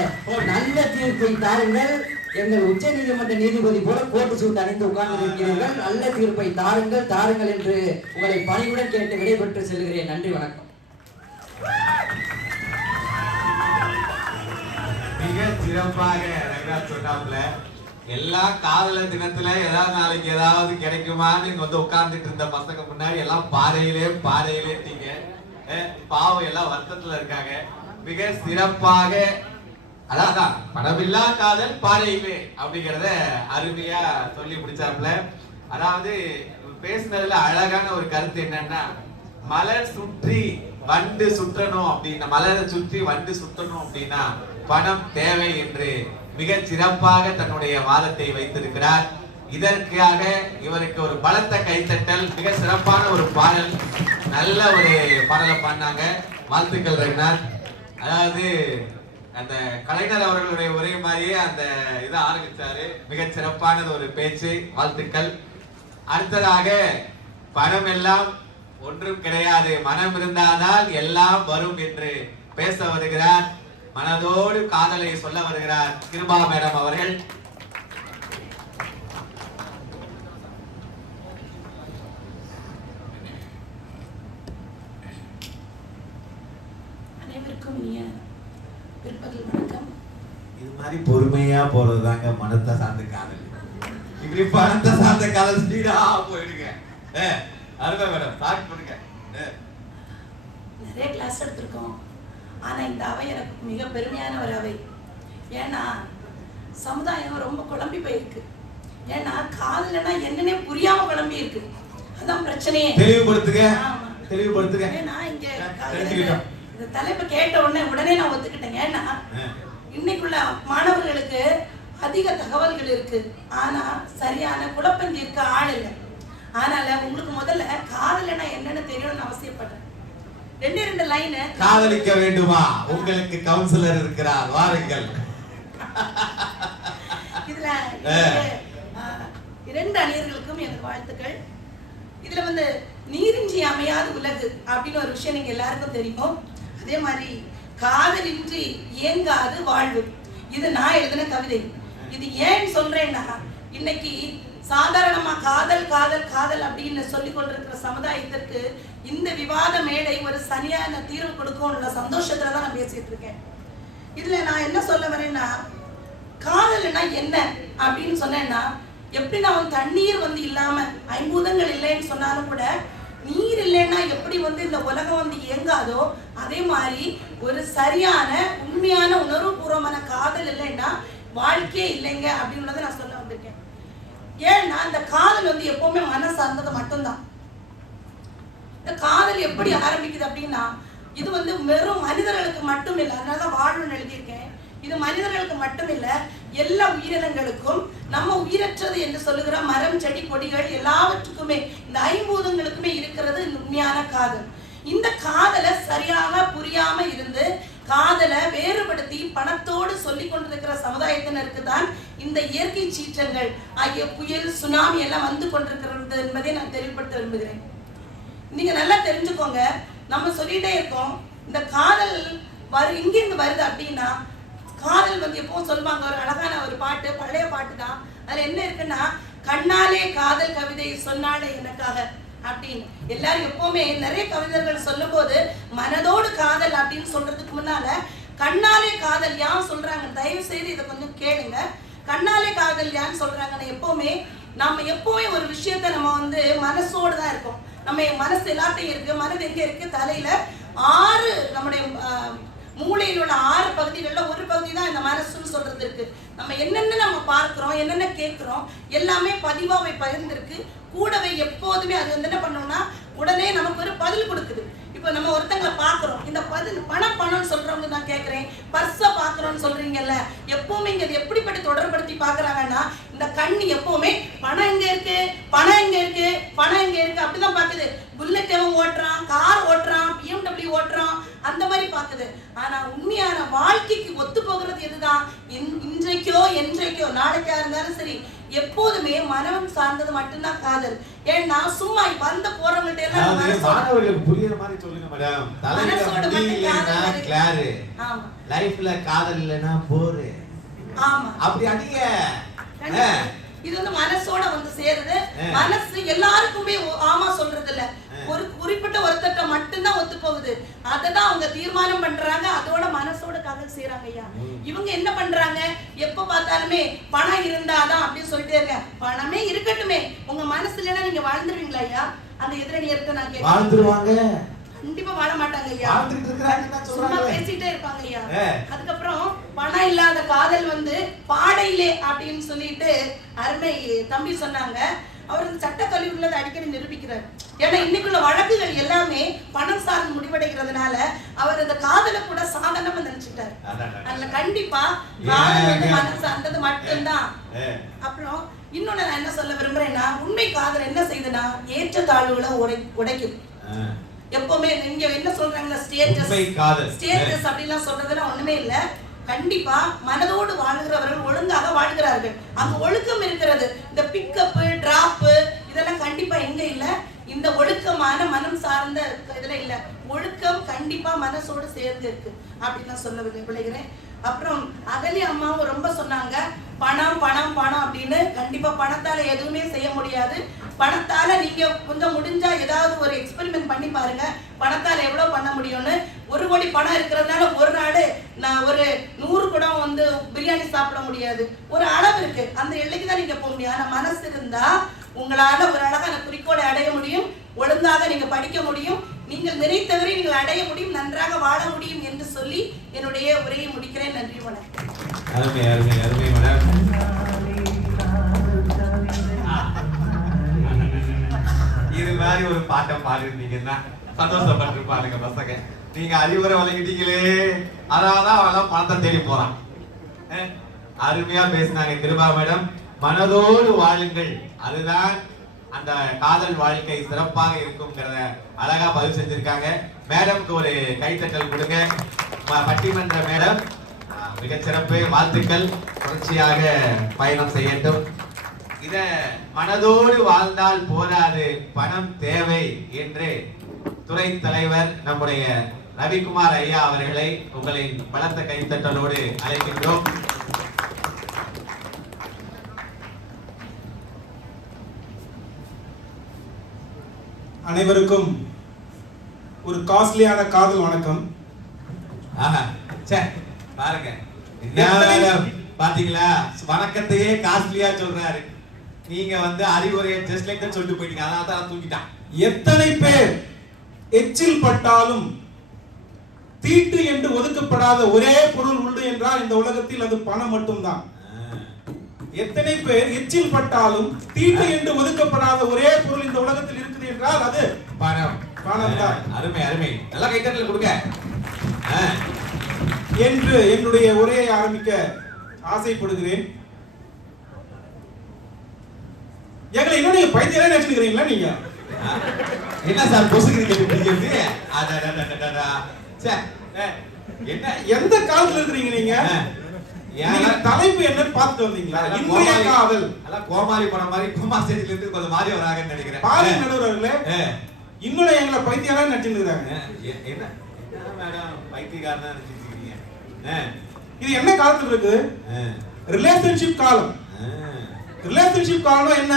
நல்ல தீர்ப்பை தாருங்கள். எங்கள் உச்ச நீதிமன்ற நீதிபதி போல கோட்டு சூட்டு அணிந்து உட்கார்ந்து இருக்கிறீர்கள். நல்ல தீர்ப்பை தாருங்கள் தாருங்கள் என்று உங்களை பணிவுடன் கேட்டு விடைபெற்று செல்கிறேன். நன்றி, வணக்கம். மிக சிறப்பாக ரங்கராஜ் சொன்னாப்ல, எல்லா காதலர் தினத்துல ஏதாவது நாளைக்கு ஏதாவது கிடைக்குமான்னு இங்க வந்து உட்கார்ந்துட்டு இருந்த பசங்க முன்னாடி எல்லாம் பாறையிலே நீங்க பாவம் எல்லாம் வருத்தத்துல இருக்காங்க. மிக சிறப்பாக அதான் பணமில்லா காதல் பாறையிலே அப்படிங்கறத அருமையா சொல்லி முடிச்சாப்ல. அதாவது பேசுனதுல அழகான ஒரு கருத்து என்னன்னா, மலர் சுற்றி வண்டு சுற்றணும் அப்படின்னா, மலரை சுற்றி வண்டு சுற்றணும் அப்படின்னா பணம் தேவை என்று மிக சிறப்பாக தன்னுடைய வாதத்தை வைத்திருக்கிறார். இதற்காக இவருக்கு ஒரு பலத்த கைத்தட்டல். மிக சிறப்பான ஒரு பாடல், நல்ல ஒரு பாடலை பாடினாங்க. வாழ்த்துக்கள் ரங்கநாத். அதாவது அந்த கலைஞர் அவர்களுடைய ஒரே மாதிரியே அந்த இதை ஆரம்பிச்சாரு. மிக சிறப்பானது ஒரு பேச்சு. வாழ்த்துக்கள். அடுத்ததாக, பணம் எல்லாம் ஒன்றும் கிடையாது, மனம் இருந்தால் எல்லாம் வரும் என்று பேச வருகிறார். மனதோடு காதலை சொல்ல வருகிறார் கிருபா மேடம் அவர்கள். அனைவருக்கும் இனிய பிற்பகல் வணக்கம். இது மாதிரி பொறுமையா போறதுதாங்க மனத்தை சார்ந்த காதல். இப்படி பணத்தை சார்ந்த காதல் ஸ்பீடா போயிடுங்க. அருமை மேடம், ஸ்டார்ட் பண்ணுங்க. நிறைய கிளாஸ் எடுத்திருக்கோம், ஆனா இந்த அவை எனக்கு மிக பெருமையான ஒரு அவை. ஏன்னா சமுதாயம் ரொம்ப குழம்பி போயிருக்கு. ஏன்னா காதல்னா என்னன்னே புரியாம குழம்பி இருக்கு. அதான் பிரச்சனையே. தெளிவுபடுத்துங்க. ஏன்னா இங்க இந்த தலைப்பு கேட்ட உடனே நான் ஒத்துக்கிட்டேன். ஏன்னா இன்னைக்குள்ள மாணவர்களுக்கு அதிக தகவல்கள் இருக்கு, ஆனா சரியான குழப்பம் தீர்க்க ஆள் இல்லை. அதனால உங்களுக்கு முதல்ல காதல்னா என்னன்னு தெரியணும்னு அவசியப்படுறேன். 2 லைன். காதலிக்க வேண்டுமா? உங்களுக்கு கவுன்சிலர் இருக்கிறார், வாருங்கள். இதுல 2 அணியர்களுக்கும் எனக்கு வாழ்த்துக்கள். இதுல நீரின்றி அமையாத உலகு அப்படின்னு ஒரு விஷயம் நீங்க எல்லாருக்கும் தெரியும். அதே மாதிரி காதலின்றி இயங்காது வாழ்வு, இது நான் எழுதின கவிதை. இது ஏன் சொல்றேன்னா, இன்னைக்கு சாதாரணமா காதல் காதல் காதல் அப்படின்னு சொல்லி கொண்டிருக்கிற சமுதாயத்திற்கு இந்த விவாத மேடை ஒரு சரியான தீர்வு கொடுக்கும்ன்ற சந்தோஷத்துல தான் நான் பேசிட்டு இருக்கேன். இதுல நான் என்ன சொல்ல வரேன்னா, காதல்னா என்ன அப்படின்னு சொன்னேன்னா, எப்படி நான் தண்ணீர் இல்லாம ஐம்பூதங்கள் இல்லைன்னு சொன்னாலும் கூட நீர் இல்லைன்னா எப்படி இந்த உலகம் இயங்காதோ அதே மாதிரி ஒரு சரியான உண்மையான உணர்வுபூர்வமான காதல் இல்லைன்னா வாழ்க்கையே இல்லைங்க அப்படின்றத நான் சொல்ல வந்திருக்கேன். ஏன்னா இந்த காதல் எப்பவுமே மன சார்ந்தது மட்டும்தான். இந்த காதல் எப்படி ஆரம்பிக்குது அப்படின்னா, இது வெறும் மனிதர்களுக்கு மட்டும் இல்லை, அதனால வாழ்வுன்னு எழுதியிருக்கேன். இது மனிதர்களுக்கு மட்டும் இல்ல, எல்லா உயிரினங்களுக்கும், நம்ம உயிரற்றது என்று சொல்லுகிற மரம் செடி கொடிகள் எல்லாவற்றுக்குமே இந்த ஐம்பூதங்களுக்குமே இருக்கிறது உண்மையான காதல். இந்த காதலை சரியாக புரியாம இருந்து காதலை வேறுபடுத்தி பணத்தோடு சொல்லி கொண்டிருக்கிற சமுதாயத்தினருக்கு தான் இந்த இயற்கை சீற்றங்கள் ஆகிய புயல் சுனாமி எல்லாம் வந்து கொண்டிருக்கிறது என்பதை நான் தெளிவுபடுத்த விரும்புகிறேன். நீங்க நல்லா தெரிஞ்சுக்கோங்க, நம்ம சொல்லிட்டே இருக்கோம் இந்த காதல் இங்கிருந்து வருது அப்படின்னா, காதல் எப்பவும் சொல்லுவாங்க, ஒரு அழகான ஒரு பாட்டு, பழைய பாட்டு தான். அதுல என்ன இருக்குன்னா, கண்ணாலே காதல் கவிதை சொன்னாலே எனக்காக அப்படின்னு. எல்லாரும் எப்பவுமே நிறைய கவிஞர்கள் சொல்லும் போது மனதோடு காதல் அப்படின்னு சொல்றதுக்கு முன்னால கண்ணாலே காதல் யான் சொல்றாங்க, தயவு செய்து இதை கொஞ்சம் கேளுங்க. கண்ணாலே காதல் யான்னு சொல்றாங்கன்னா, எப்பவுமே நம்ம எப்பவுமே ஒரு விஷயத்த நம்ம மனசோடு தான் இருக்கோம். நம்ம மனசு எல்லாத்தையும் இருக்கு. மனது எங்க இருக்கு? தலையில 6 நம்முடைய மூளையில் உள்ள 6 பகுதிகளில் ஒரு பகுதி தான் இந்த மனசுன்னு சொல்றது இருக்கு. நம்ம என்னென்ன நம்ம பார்க்கிறோம், என்னென்ன கேட்கிறோம், எல்லாமே பதிவாவை பகிர்ந்திருக்கு. கூடவே எப்போதுமே அது என்ன பண்ணோம்னா உடனே நமக்கு ஒரு பதில் கொடுக்குது. இப்போ நம்ம ஒருத்தங்களை பார்க்குறோம், இந்த பதில் பணம்னு சொல்றவங்க நான் கேட்குறேன், பர்ஸை பார்க்குறோன்னு சொல்றீங்கல்ல, எப்பவுமே இங்க எப்படிப்பட்ட தொடர்படுத்தி பார்க்குறாங்கன்னா, இந்த கண் எப்பவுமே பணம் எங்க இருக்கு, பணம் எங்க இருக்கு, பணம் எங்க இருக்கு அப்படிதான் பார்க்குது. புல்லட் எவன் ஓட்டுறான், கார் ஓட்டுறான், BMW ஓட்டுறான், அந்த மாதிரி பார்க்குது. ஆனா உண்மையான வாழ்க்கைக்கு ஒத்து போகிறது எதுதான்? இன்றைக்கோ என்றைக்கோ நாளைக்கா இருந்தாலும் சரி, எப்போதுமே மனம் சார்ந்தது மட்டும்தான் காதல். ஏன்னா சும்மா வந்த போறவங்கள்ட்ட எல்லாம் மாணவர்களுக்கு புரியுற மாதிரி சொல்லுங்க மேடம். தலையில இல்லைன்னா கிளாரு, லைஃப்ல காதல் இல்லைன்னா போரு. ஆமா, அப்படி அடிங்க. இது மனசோட சேருது. மனசு எல்லாருக்குமே ஆமா சொல்றது இல்ல, ஒரு குறிப்பிட்ட ஒருத்தட்ட மட்டும்தான் ஒத்து போகுது. அததான் அவங்க தீர்மானம் பண்றாங்க, அதோட மனசோட காதல் செய்யறாங்க. ஐயா இவங்க என்ன பண்றாங்க, எப்ப பார்த்தாலுமே பணம் இருந்தாதான் அப்படின்னு சொல்லிட்டே இருக்க. பணமே இருக்கட்டுமே, உங்க மனசு இல்லைன்னா நீங்க வாழ்ந்துருவீங்களா ஐயா? அந்த எதிரணி எடுத்து நான் கேட்கிறேன். கண்டிப்பா வாழ மாட்டாங்க ஐயா, சும்மா பேசிட்டே இருப்பாங்க ஐயா. அதுக்கப்புறம் பணம் இல்லாத காதல் பாடையிலே அப்படின்னு சொல்லிட்டு அருமை தம்பி சொன்னாங்க. அவர் சட்ட கல்லூரியில் அடிக்கடி நிரூபிக்கிறார். ஏன்னா இன்னைக்குள்ள வழக்குகள் எல்லாமே பணம் சார்ந்து முடிவடைகிறதுனால அவர் அந்த காதலை கூட சாதனமா நினைச்சிட்டாரு. அதுல கண்டிப்பா காதல் மனம் சார்ந்தது மட்டும்தான். அப்புறம் இன்னொன்னு நான் என்ன சொல்ல விரும்புறேன்னா, உண்மை காதல் என்ன செய்யுதுன்னா ஏற்ற தாழ்வுகளை உடைக்கும். எப்பவுமே இங்க என்ன சொல்றாங்கன்னா ஸ்டேட்டஸ் அப்படிலாம் சொல்றதுலாம் ஒண்ணுமே இல்ல. கண்டிப்பா மனதோடு வாழ்கிறவர்கள் ஒழுங்காக வாழ்கிறார்கள். அங்க ஒழுக்கம் இருக்கிறது. இந்த பிக்கப் டிராப் இதெல்லாம் கண்டிப்பா எங்க இல்ல, இந்த ஒழுக்கமான மனம் சார்ந்த இதுல இல்ல. ஒழுக்கம் கண்டிப்பா மனசோடு சேர்ந்து இருக்கு அப்படின்னு நான் சொல்ல விளைகிறேன். அப்புறம் அகலி அம்மாவும் ரொம்ப சொன்னாங்க, பணம் பணம் பணம் அப்படின்னு. கண்டிப்பா பணத்தால எதுவுமே செய்ய முடியாது. பணத்தால நீங்க கொஞ்சம் முடிஞ்சா ஏதாவது ஒரு எக்ஸ்பெரிமெண்ட் பண்ணி பாருங்க, பணத்தால எவ்வளவு பண்ண முடியும்னு. 1 கோடி பணம் இருக்கிறதுனால ஒரு நாள் நான் ஒரு 100 குடம் பிரியாணி சாப்பிட முடியாது. ஒரு அளவு இருக்கு, அந்த எல்லைக்கு தான் நீங்க போக முடியும். ஆனா மனசு இருந்தா உங்களால ஒரு அழகான குறிக்கோளை அடைய முடியும், ஒழுங்காக நீங்க படிக்க முடியும், நீங்கள் நினைத்தவரை நீங்கள் அடைய முடியும், நன்றாக வாழ முடியும் என்று சொல்லி என்னுடைய உரையை முடிக்கிறேன். நன்றி, வணக்கம். அருமை அருமை அருமை மேடம். இது மாதிரி ஒரு பாட்டை பாடிருந்தீங்கன்னா சந்தோஷப்பட்டு பாருங்க பசங்க. நீங்க அறிவுரை வழங்கிட்டீங்களே, அதான் அவன் பணத்தை தேடி போறான். அருமையா பேசினாங்க கிருபா மேடம். மனதோடு வாழுங்கள், அதுதான் அந்த காதல் வாழ்க்கை சிறப்பாக இருக்கும்ங்கிறத அழகா பதிவு செஞ்சிருக்காங்க. மேடம்க்கு ஒரு கைத்தட்டல் கொடுங்க. பட்டிமன்ற மேடம் மிக சிறப்பு, வாழ்த்துக்கள். தொடர்ச்சியாக பயணம் செய்யட்டும். இத மனதோடு வாழ்ந்தால் போராது, பணம் தேவை என்று துறை தலைவர் நம்முடைய ரவிக்குமார் ஐயா அவர்களை உங்களின் பலத்த கைத்தட்டலோடு அழைக்கின்றோம். அனைவருக்கும் ஒரு காஸ்ட்லியான காதல் வணக்கம். ஆஹா, சே, பாருங்க பாத்தீங்களா, வணக்கத்தையே காஸ்ட்லியா சொல்றாரு. நீங்க வந்து அறிவுரையை ஜஸ்ட் லைக் தான் சொல்லிட்டு போயிட்டீங்க. அதனால தான் தூக்கிட்டான். எத்தனை பேர் எச்சில் பட்டாலும் தீட்டு என்று ஒதுக்கப்படாத ஒரே பொருள் உண்டு என்றால் இந்த உலகத்தில் அது பணம் மட்டும்தான். எத்தனை பேர் எச்சில் பட்டாலும் தீட்டு என்று ஒதுக்கப்படாத ஒரே பொருள் இந்த உலகத்தில் இருக்குது என்றால் அது பணம். பணம் தான். அருமை அருமை, நல்லா கைத்தட்டல் கொடுங்க என்று என்னுடைய உரையை ஆரம்பிக்க ஆசைப்படுகிறேன். எங்களை இன்னும் நீங்க பைத்தியரா நினைச்சுக்கிறீங்களா? நீங்க என்ன சார் பொசுக்கிறீங்க? என்ன எந்த காலத்துல இருக்கிறீங்க நீங்க? தலைப்பு என்னன்னு பார்த்துட்டு வந்தீங்களா? இன்றைய காதல் கோமாளி படம் மாதிரி குமார் ஸ்டேஜ்ல இருந்து கொஞ்சம் மாறி வராங்கன்னு நினைக்கிறேன். பாலி நடுவர்களே, இன்னும் எங்களை பைத்தியரா நினைச்சுக்கிறாங்க. என்ன மேடம் பைத்தியக்காரனா நினைச்சிருக்கீங்க? இது என்ன காலத்துல இருக்கு? ரிலேஷன்ஷிப் காலம். ரிலேஷன்ஷிப் காலம் என்ன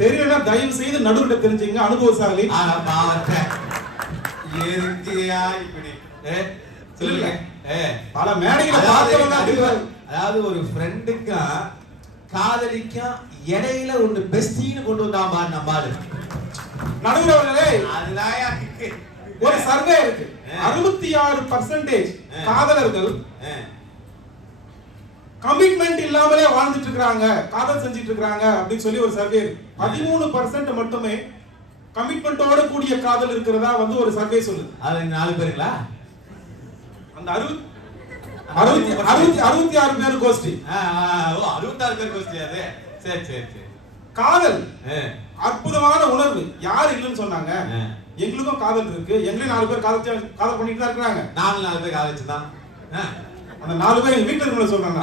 தெரியல, தயவு செய்து நடுவுல தெரிஞ்சுங்க, அனுபவசாலி. எதுக்கியா இப்படி சொல்லுங்க. பல மேடைகளை பார்த்தவங்க, அதாவது ஒரு ஃப்ரெண்டுக்கா காதலிக்கா இடையில ஒன்று பெஸ்டின்னு கொண்டு வந்தான் பாரு நம்மாரு நடுவுறவர்களே. அதுதான் ஒரு சர்வே இருக்கு, 66% காதலர்கள் கமிட்மெண்ட் இல்லாமலே வாழ்ந்துட்டு இருக்காங்க, காதல் செஞ்சிட்டு இருக்காங்க அப்படின்னு சொல்லி ஒரு சர்வே இருக்கு. 13% மட்டுமே கமிட்மெண்டோட கூடிய காதல் இருக்கிறதா வந்து ஒரு சர்வே சொல்லுது. அது 4 பேருங்களா? அந்த 66 பேர் கோஷ்டி. 66 பேர் கோஷ்டி அது. சரி சரி சரி. காதல் அற்புதமான உணர்வு. யார் இல்லைன்னு சொன்னாங்க? எங்களுக்கும் காதல் இருக்கு. எங்களே 4 பேர் காதல் பண்ணிட்டு தான் இருக்காங்க. 4 பேர் காதலிச்சுதான். அந்த 4 பேர் எங்க வீட்டுல இருக்கவங்க சொல்றாங்க.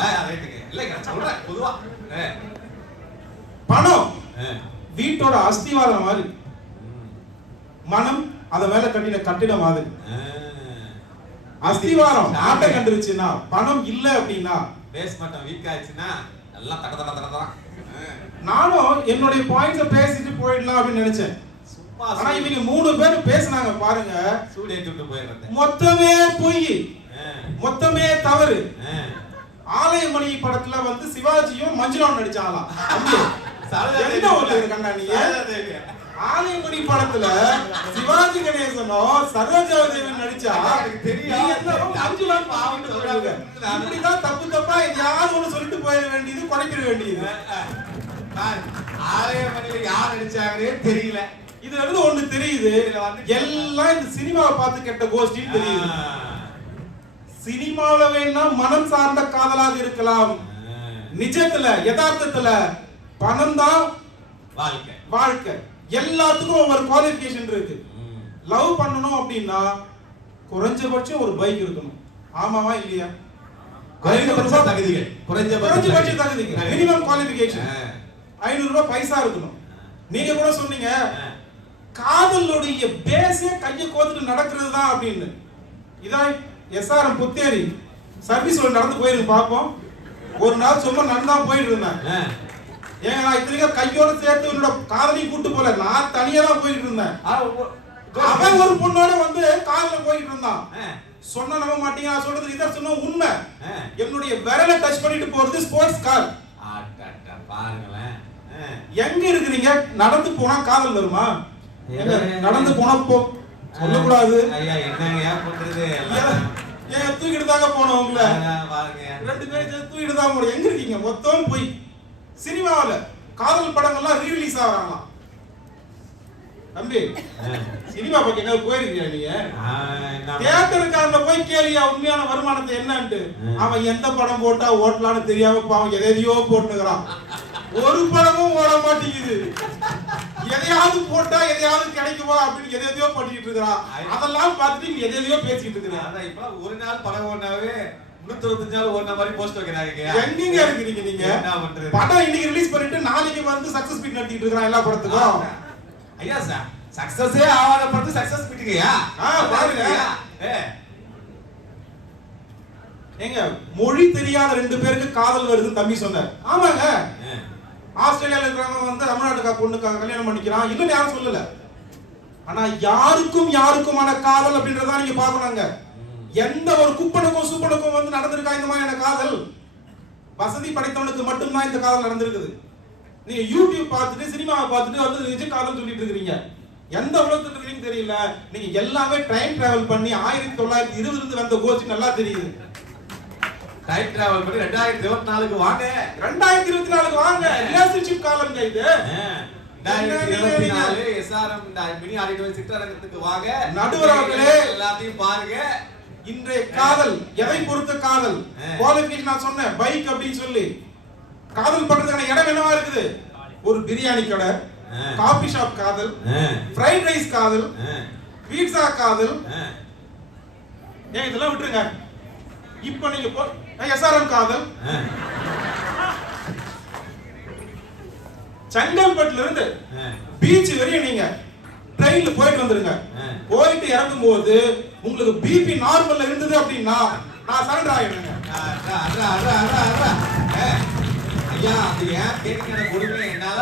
இல்லைங்க சொல்றேன் பொதுவா. பணம் வீட்டோட அஸ்திவாரம் மாதிரி, மனம் அத மேல கட்டின கட்டிடம் மாதிரி. அஸ்திவாரம் ஆட்ட கண்டுருச்சுன்னா, பணம் இல்ல அப்படின்னா, பேஸ் மட்டும் வீக் ஆயிடுச்சுன்னா எல்லாம் தட தட தட தட. நானும் என்னுடைய பாயிண்ட்ஸை பேசிட்டு போயிடலாம் அப்படின்னு நினைச்சேன். ஆனா இவங்க 3 பேர் பேசினாங்க பாருங்க. சூடு ஏற்றிட்டு போயிடுறது. மொத்தமே பொய், மொத்தமே தவறு. ஆலயமணி படத்துல வந்து சிவாஜியும் மஞ்சுளாவும் நடிச்சாங்களாம். என்ன ஒரு கண்டாணி? ஆலயமணி படத்துல சிவாஜி கணேசனும் சரோஜாதேவன் நடிச்சா இப்படிதான் தப்பு தப்பா யாரும் ஒண்ணு சொல்லிட்டு போயிட வேண்டியது, குறைக்கிற வேண்டியது. ஆலயமணியில யார் நடிச்சாங்கன்னே தெரியல. இதுல இருந்து ஒண்ணு தெரியுது, எல்லாம் இந்த சினிமாவை பார்த்து கெட்ட கோஷ்டின்னு தெரியுது. சினிமாவில வேணா மனம் சார்ந்த காதலாக இருக்கலாம், நிஜத்துல யதார்த்தத்துல பணம் தான் வாழ்க்கை. வாழ்க்கை எல்லாத்துக்கும் ஒவ்வொரு குவாலிஃபிகேஷன் இருக்கு. லவ் பண்ணணும் அப்படின்னா குறைஞ்சபட்சம் ஒரு பைக் இருக்கணும். ஆமாவா இல்லையா? குறைந்தபட்ச தகுதிகள், குறைஞ்சபட்ச தகுதிகள், மினிமம் குவாலிஃபிகேஷன் 500 ரூபாய் பைசா இருக்கணும். நீங்க கூட சொன்னீங்க காதலுடைய பேஸே கையை கோத்துட்டு நடக்கிறது தான் அப்படின்னு. இதான் எஸ்ஆர்எம் புத்தேரி சர்வீஸ்ல நடந்து போயிருக்கு பாப்போம். ஒரு நாள் சும்மா நடந்தா போயிட்டு இருந்தேன். ஏங்க நான் இத்தனைக்கும் கையோட சேர்த்து என்னோட காதலையும் கூட்டு போல, நான் தனியா தான் போயிட்டு இருந்தேன். அவன் ஒரு பொண்ணோட வந்து கார்ல போயிட்டு இருந்தான். சொன்ன நம்ப மாட்டீங்க, நான் சொல்றது இதை சொன்ன உண்மை. என்னுடைய விரலை டச் பண்ணிட்டு போறது ஸ்போர்ட்ஸ் கார். பாருங்களேன், எங்க இருக்கிறீங்க? நடந்து போனா காதல் வருமா? நடந்து போனா போ சொல்லக்கூடாது. ஐயா என்னங்க பண்றது? ஏன் தூக்கிட்டு தாங்க போனோம் உங்களை? பாருங்க 2 பேரும் சேர்த்து தூக்கிட்டு தான் போனோம். எங்க இருக்கீங்க? மொத்தம் போய் சினிமாவில காதல் படங்கள்லாம் ரீரிலீஸ் ஆகறாங்களாம். தம்பி சினிமா பக்கம் எங்க போயிருக்கீங்க நீங்க? தியேட்டருக்காரங்க போய் கேளியா உண்மையான வருமானத்தை என்னன்னு. அவன் எந்த படம் போட்டா ஓட்டலான்னு தெரியாம பாவம் எதையோ போட்டுக்கிறான். ஒரு படமும் ஓட மாட்டேங்குது. எதையாவது போட்டா எதையாவது கிடைக்குமா அப்படின்னு எதையோ பண்ணிட்டு இருக்கிறான். அதெல்லாம் பார்த்துட்டு எதையோ பேசிட்டு இருக்கிறான். அதான் இப்ப ஒரு நாள் படம் ஓடினாவே 365 நாள் ஓடின மாதிரி போஸ்ட் வைக்கிறாங்க. எங்கங்க இருக்கிறீங்க நீங்க? என்ன பண்றது? படம் இன்னைக்கு ரிலீஸ் பண்ணிட்டு நாளைக்கு வந்து சக்சஸ் மீட் நடத்திட்டு இருக்கான் எல்லா படத்துக்கும். ஐயா சார் சக்சஸே ஆவாத படத்து சக்சஸ் மீட்டுங்கயா? பாருங்க. ஏங்க மொழி தெரியாத 2 பேருக்கு காதல் வருதுன்னு தம்பி சொன்னார். ஆமாங்க, ஆஸ்திரேலியால இருக்கிறவங்க வந்து தமிழ்நாட்டுக்கா பொண்ணுக்காக கல்யாணம் பண்ணிக்கிறான். இன்னும் யாரும் சொல்லல. ஆனா யாருக்குமான காதல் அப்படின்றத நீங்க பார்க்கணுங்க. எந்த ஒரு குப்பனுக்கும் சூப்பனுக்கும் வந்து நடந்திருக்கா இந்த மாதிரியான காதல்? வசதி படைத்தவனுக்கு மட்டும்தான் இந்த காதல் நடந்திருக்குது. நீங்க யூடியூப் பார்த்துட்டு சினிமாவை பார்த்துட்டு வந்து நிஜ காதல் சொல்லிட்டு இருக்கிறீங்க. எந்த உலகத்துல இருக்கீங்கன்னு தெரியல. நீங்க எல்லாமே டைம் டிராவல் பண்ணி 1920 வந்த கோஷ்டி நல்லா தெரியுது. டைம் டிராவல் பண்ணி 2024க்கு வாங்க. 2024க்கு வாங்க. ரிலேஷன்ஷிப் காலம்ங்க இது. 2024 எஸ்ஆர்எம் மினி ஆடிட்டோரியம் சிற்றரங்கத்துக்கு வாங்க. நடுவர்களே எல்லாத்தையும் பாருங்க. இன்றைய காதல் எதை பொறுத்த காதல்? குவாலிஃபிகேஷன் நான் சொன்னேன் பைக் அப்படின்னு சொல்லி. காதல் பண்றதுக்கான இடம் என்னவா இருக்குது? ஒரு பிரியாணி கடை, காபி ஷாப் காதல், ஃப்ரைட் ரைஸ் காதல், பீட்சா காதல். ஏன் இதெல்லாம் விட்டுருங்க. இப்ப நீங்க எஸ்ஆர்எம் காதல். செங்கல்பட்டுல இருந்து பீச் வரையும் நீங்க ட்ரெயின்ல போயிட்டு வந்துருங்க. போயிட்டு இறங்கும் போது உங்களுக்கு பிபி நார்மல்ல இருந்தது அப்படின்னா நான் சரண்டர் ஆயிடுங்க. ஐயா அது ஏன் கேட்கிற கொடுமை என்னால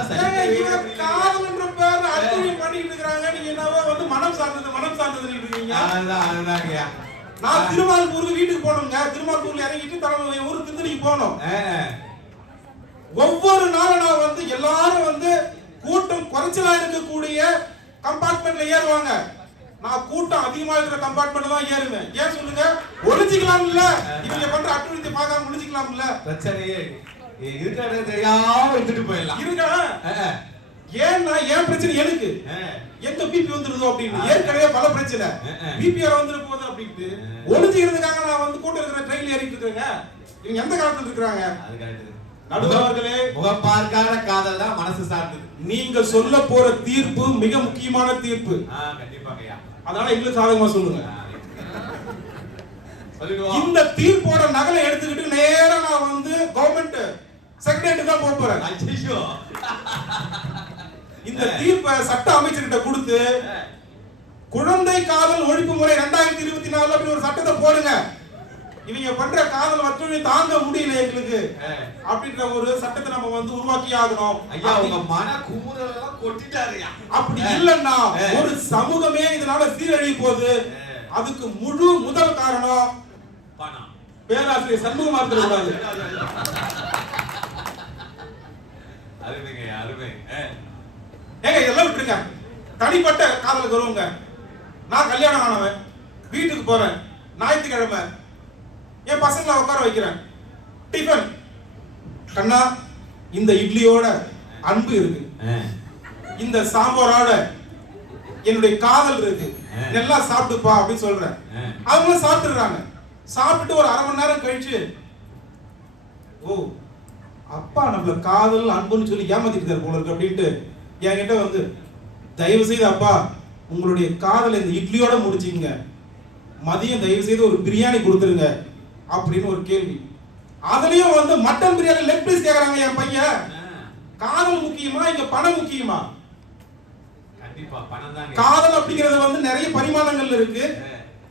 காதல்ன்ற பேர்ல அட்டுழியம் பண்ணிட்டு இருக்காங்க. நீங்க என்னவோ வந்து மனம் சார்ந்தது இருக்கீங்க. அதுதான்ங்க. நான் திருமால்பூருக்கு வீட்டுக்கு போனோம்ங்க. திருமால்பூர்ல இறங்கிட்டு தலைமை ஊருக்கு திருத்தணிக்கு போனோம். ஒவ்வொரு நாளும் நான் வந்து எல்லாரும் வந்து கூட்டம் குறைச்சலா இருக்கக்கூடிய கம்பார்ட்மெண்ட்ல ஏறுவாங்க. நான் கூட்டம் அதிகமா இருக்கிற கம்பார்ட்மெண்ட்ல தான் ஏறுவேன். ஏன் சொல்லுங்க? ஒளிஞ்சிக்கலாம் இல்ல? இவங்க பண்ற அட்டுழியத்தை பார்க்காம ஒளிஞ்சிக்கலாம் இல்ல? பிரச்சனையே இருக்காது, தெரியாம எடுத்துட்டு போயிடலாம். இருக்கா? ஏன்னா ஏன் பிரச்சனை எனக்கு எங்க பிபி வந்துருதோ அப்படின்னு. ஏற்கனவே பல பிரச்சனை பிபிஆர் வந்துட போகுது அப்படின்ட்டு ஒளிஞ்சிக்கிறதுக்காக நான் வந்து கூட்டம் இருக்கிற ட்ரெயின்ல ஏறிட்டு இருக்கேங்க. இவங்க எந்த காலத்துல இருக்கிறாங்க? அது கரெக்ட். நடுவர்களே, முகப்பார்க்காத காதல் தான் மனசு சார்ந்தது. நீங்க சொல்ல போற தீர்ப்பு மிக முக்கியமான தீர்ப்பு. கண்டிப்பாங்கய்யா. அதனால எங்களுக்கு சாதகமா சொல்லுங்க. இந்த தீர்ப்போட நகலை எடுத்துக்கிட்டு நேரா நான் வந்து கவர்மெண்ட் செக்ரட்டரி தான் போக போறேன். இந்த தீர்ப்பை சட்ட அமைச்சர்கிட்ட கொடுத்து குழந்தை காதல் ஒழிப்பு முறை 2024 அப்படி ஒரு சட்டத்தை போடுங்க. இவங்க பண்ற காதல் வற்றுமை தாங்க முடியல எங்களுக்கு அப்படின்ற ஒரு சட்டத்தை நம்ம வந்து உருவாக்கி ஆகணும். ஐயா உங்க மன குமுறல் எல்லாம் கொட்டிட்டாருயா. அப்படி இல்லன்னா ஒரு சமூகமே இதனால சீரழிய போகுது. அதுக்கு முதல் காரணம் பணம். பேராசிரியர் சண்முகமா இருக்கக்கூடாது. அருமைங்க அருமை. ஏங்க இதெல்லாம் விட்டுருங்க. தனிப்பட்ட காதலுக்கு வருவாங்க. நான் கல்யாணம் ஆனவன் வீட்டுக்கு போறேன். ஞாயிற்றுக்கிழமை என் பசங்களை உட்கார வைக்கிறேன். டிஃபன் கண்ணா இந்த இட்லியோட அன்பு இருக்கு, இந்த சாம்பாரோட என்னுடைய காதல் இருக்கு, நல்லா சாப்பிட்டுப்பா அப்படின்னு சொல்றேன். அவங்களும் சாப்பிட்டுறாங்க. சாப்பிட்டு ஒரு 1/2 மணி நேரம் கழிச்சு ஓ அப்பா நம்மள காதல் அன்புன்னு சொல்லி ஏமாத்திட்டு போல இருக்கு அப்படின்ட்டு என்கிட்ட வந்து தயவு செய்து அப்பா உங்களுடைய காதலை இந்த இட்லியோட முடிச்சிங்க, மதியம் தயவு செய்து ஒரு பிரியாணி கொடுத்துருங்க அப்படின்னு ஒரு கேள்வி. அதுலயும் வந்து மட்டன் பிரியாணி லெக் பீஸ் கேக்குறாங்க என் பையன். காதல் முக்கியமா இங்க பணம் முக்கியமா? கண்டிப்பா பணம் தான். காதல் அப்படிங்கிறது வந்து நிறைய பரிமாணங்கள் இருக்கு.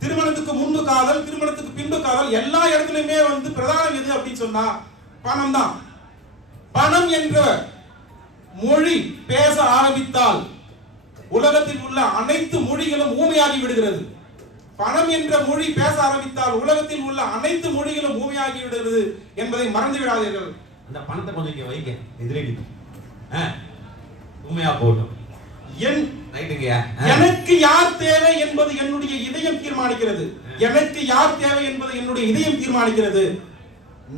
திருமணத்துக்கு முன்பு காதல், திருமணத்துக்கு பின்பு காதல், எல்லா இடத்துலயுமே வந்து பிரதானம் எது அப்படின்னு சொன்னா பணம் தான். பணம் என்ற மொழி பேச ஆரம்பித்தால் உலகத்தில் உள்ள அனைத்து மொழிகளும் ஊமையாகி விடுகிறது. பணம் என்ற மொழி பேச ஆரம்பித்தால் உலகத்தில் உள்ள அனைத்து மொழிகளும் ஊமையாகி விடுகிறது என்பதை மறந்து விடாதீர்கள். அந்த பணத்தை கொஞ்சம் இங்க வைங்க, எதிரடி ஊமையா போட்டும். எனக்கு யார் தேவை என்பது என்னுடைய இதயம் தீர்மானிக்கிறது. எனக்கு யார் தேவை என்பதை என்னுடைய இதயம் தீர்மானிக்கிறது.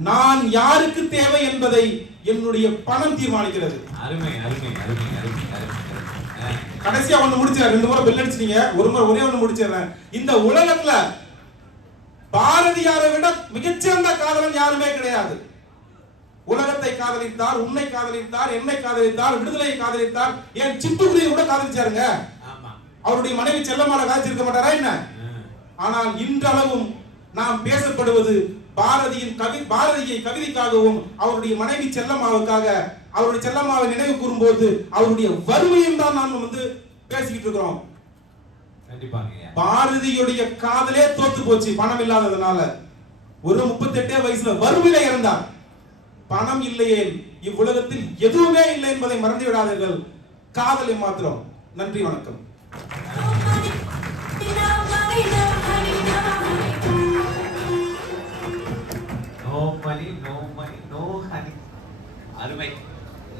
நான் யாருக்கு தேவை என்பதை என்னுடைய பணம் தீர்மானிக்கிறது. அருமை அருமை அருமை அருமை. கடைசியா ஒண்ணு முடிச்சேன். 2 முறை பெல் அடிச்சிட்டீங்க, ஒரு முறை ஒரே ஒண்ணு முடிச்சிடுறேன். இந்த உலகத்துல பாரதியாரை விட மிகச்சிறந்த காதலன் யாருமே கிடையாது. உலகத்தை காதலித்தார், உன்னை காதலித்தார், என்னை காதலித்தார், விடுதலையை காதலித்தார், ஏன் சிட்டுக்குருவியை கூட காதலிச்சாருங்க. அவருடைய மனைவி செல்லம்மாள காதலிச்சிருக்க மாட்டாரா என்ன? ஆனால் இன்றளவும் நாம் பேசப்படுவது பாரதியை கவிதைக்காகவும் அவருடைய மனைவி செல்லம்மாவுக்காக, அவருடைய செல்லம்மாவை நினைவு கூறும்போது அவருடைய வறுமையும் தான் நாம் வந்து பேசிக்கிட்டு இருக்கிறோம். பாரதியுடைய காதலே தோத்து போச்சு பணம் இல்லாததுனால. ஒரு 38 வயசுல வறுமையில இறந்தார். பணம் இல்லையே இவ்வுலகத்தில் எதுவுமே இல்லை என்பதை மறந்து விடாதீர்கள். காதலை மாத்திரம். நன்றி, வணக்கம். No honey. அருமை.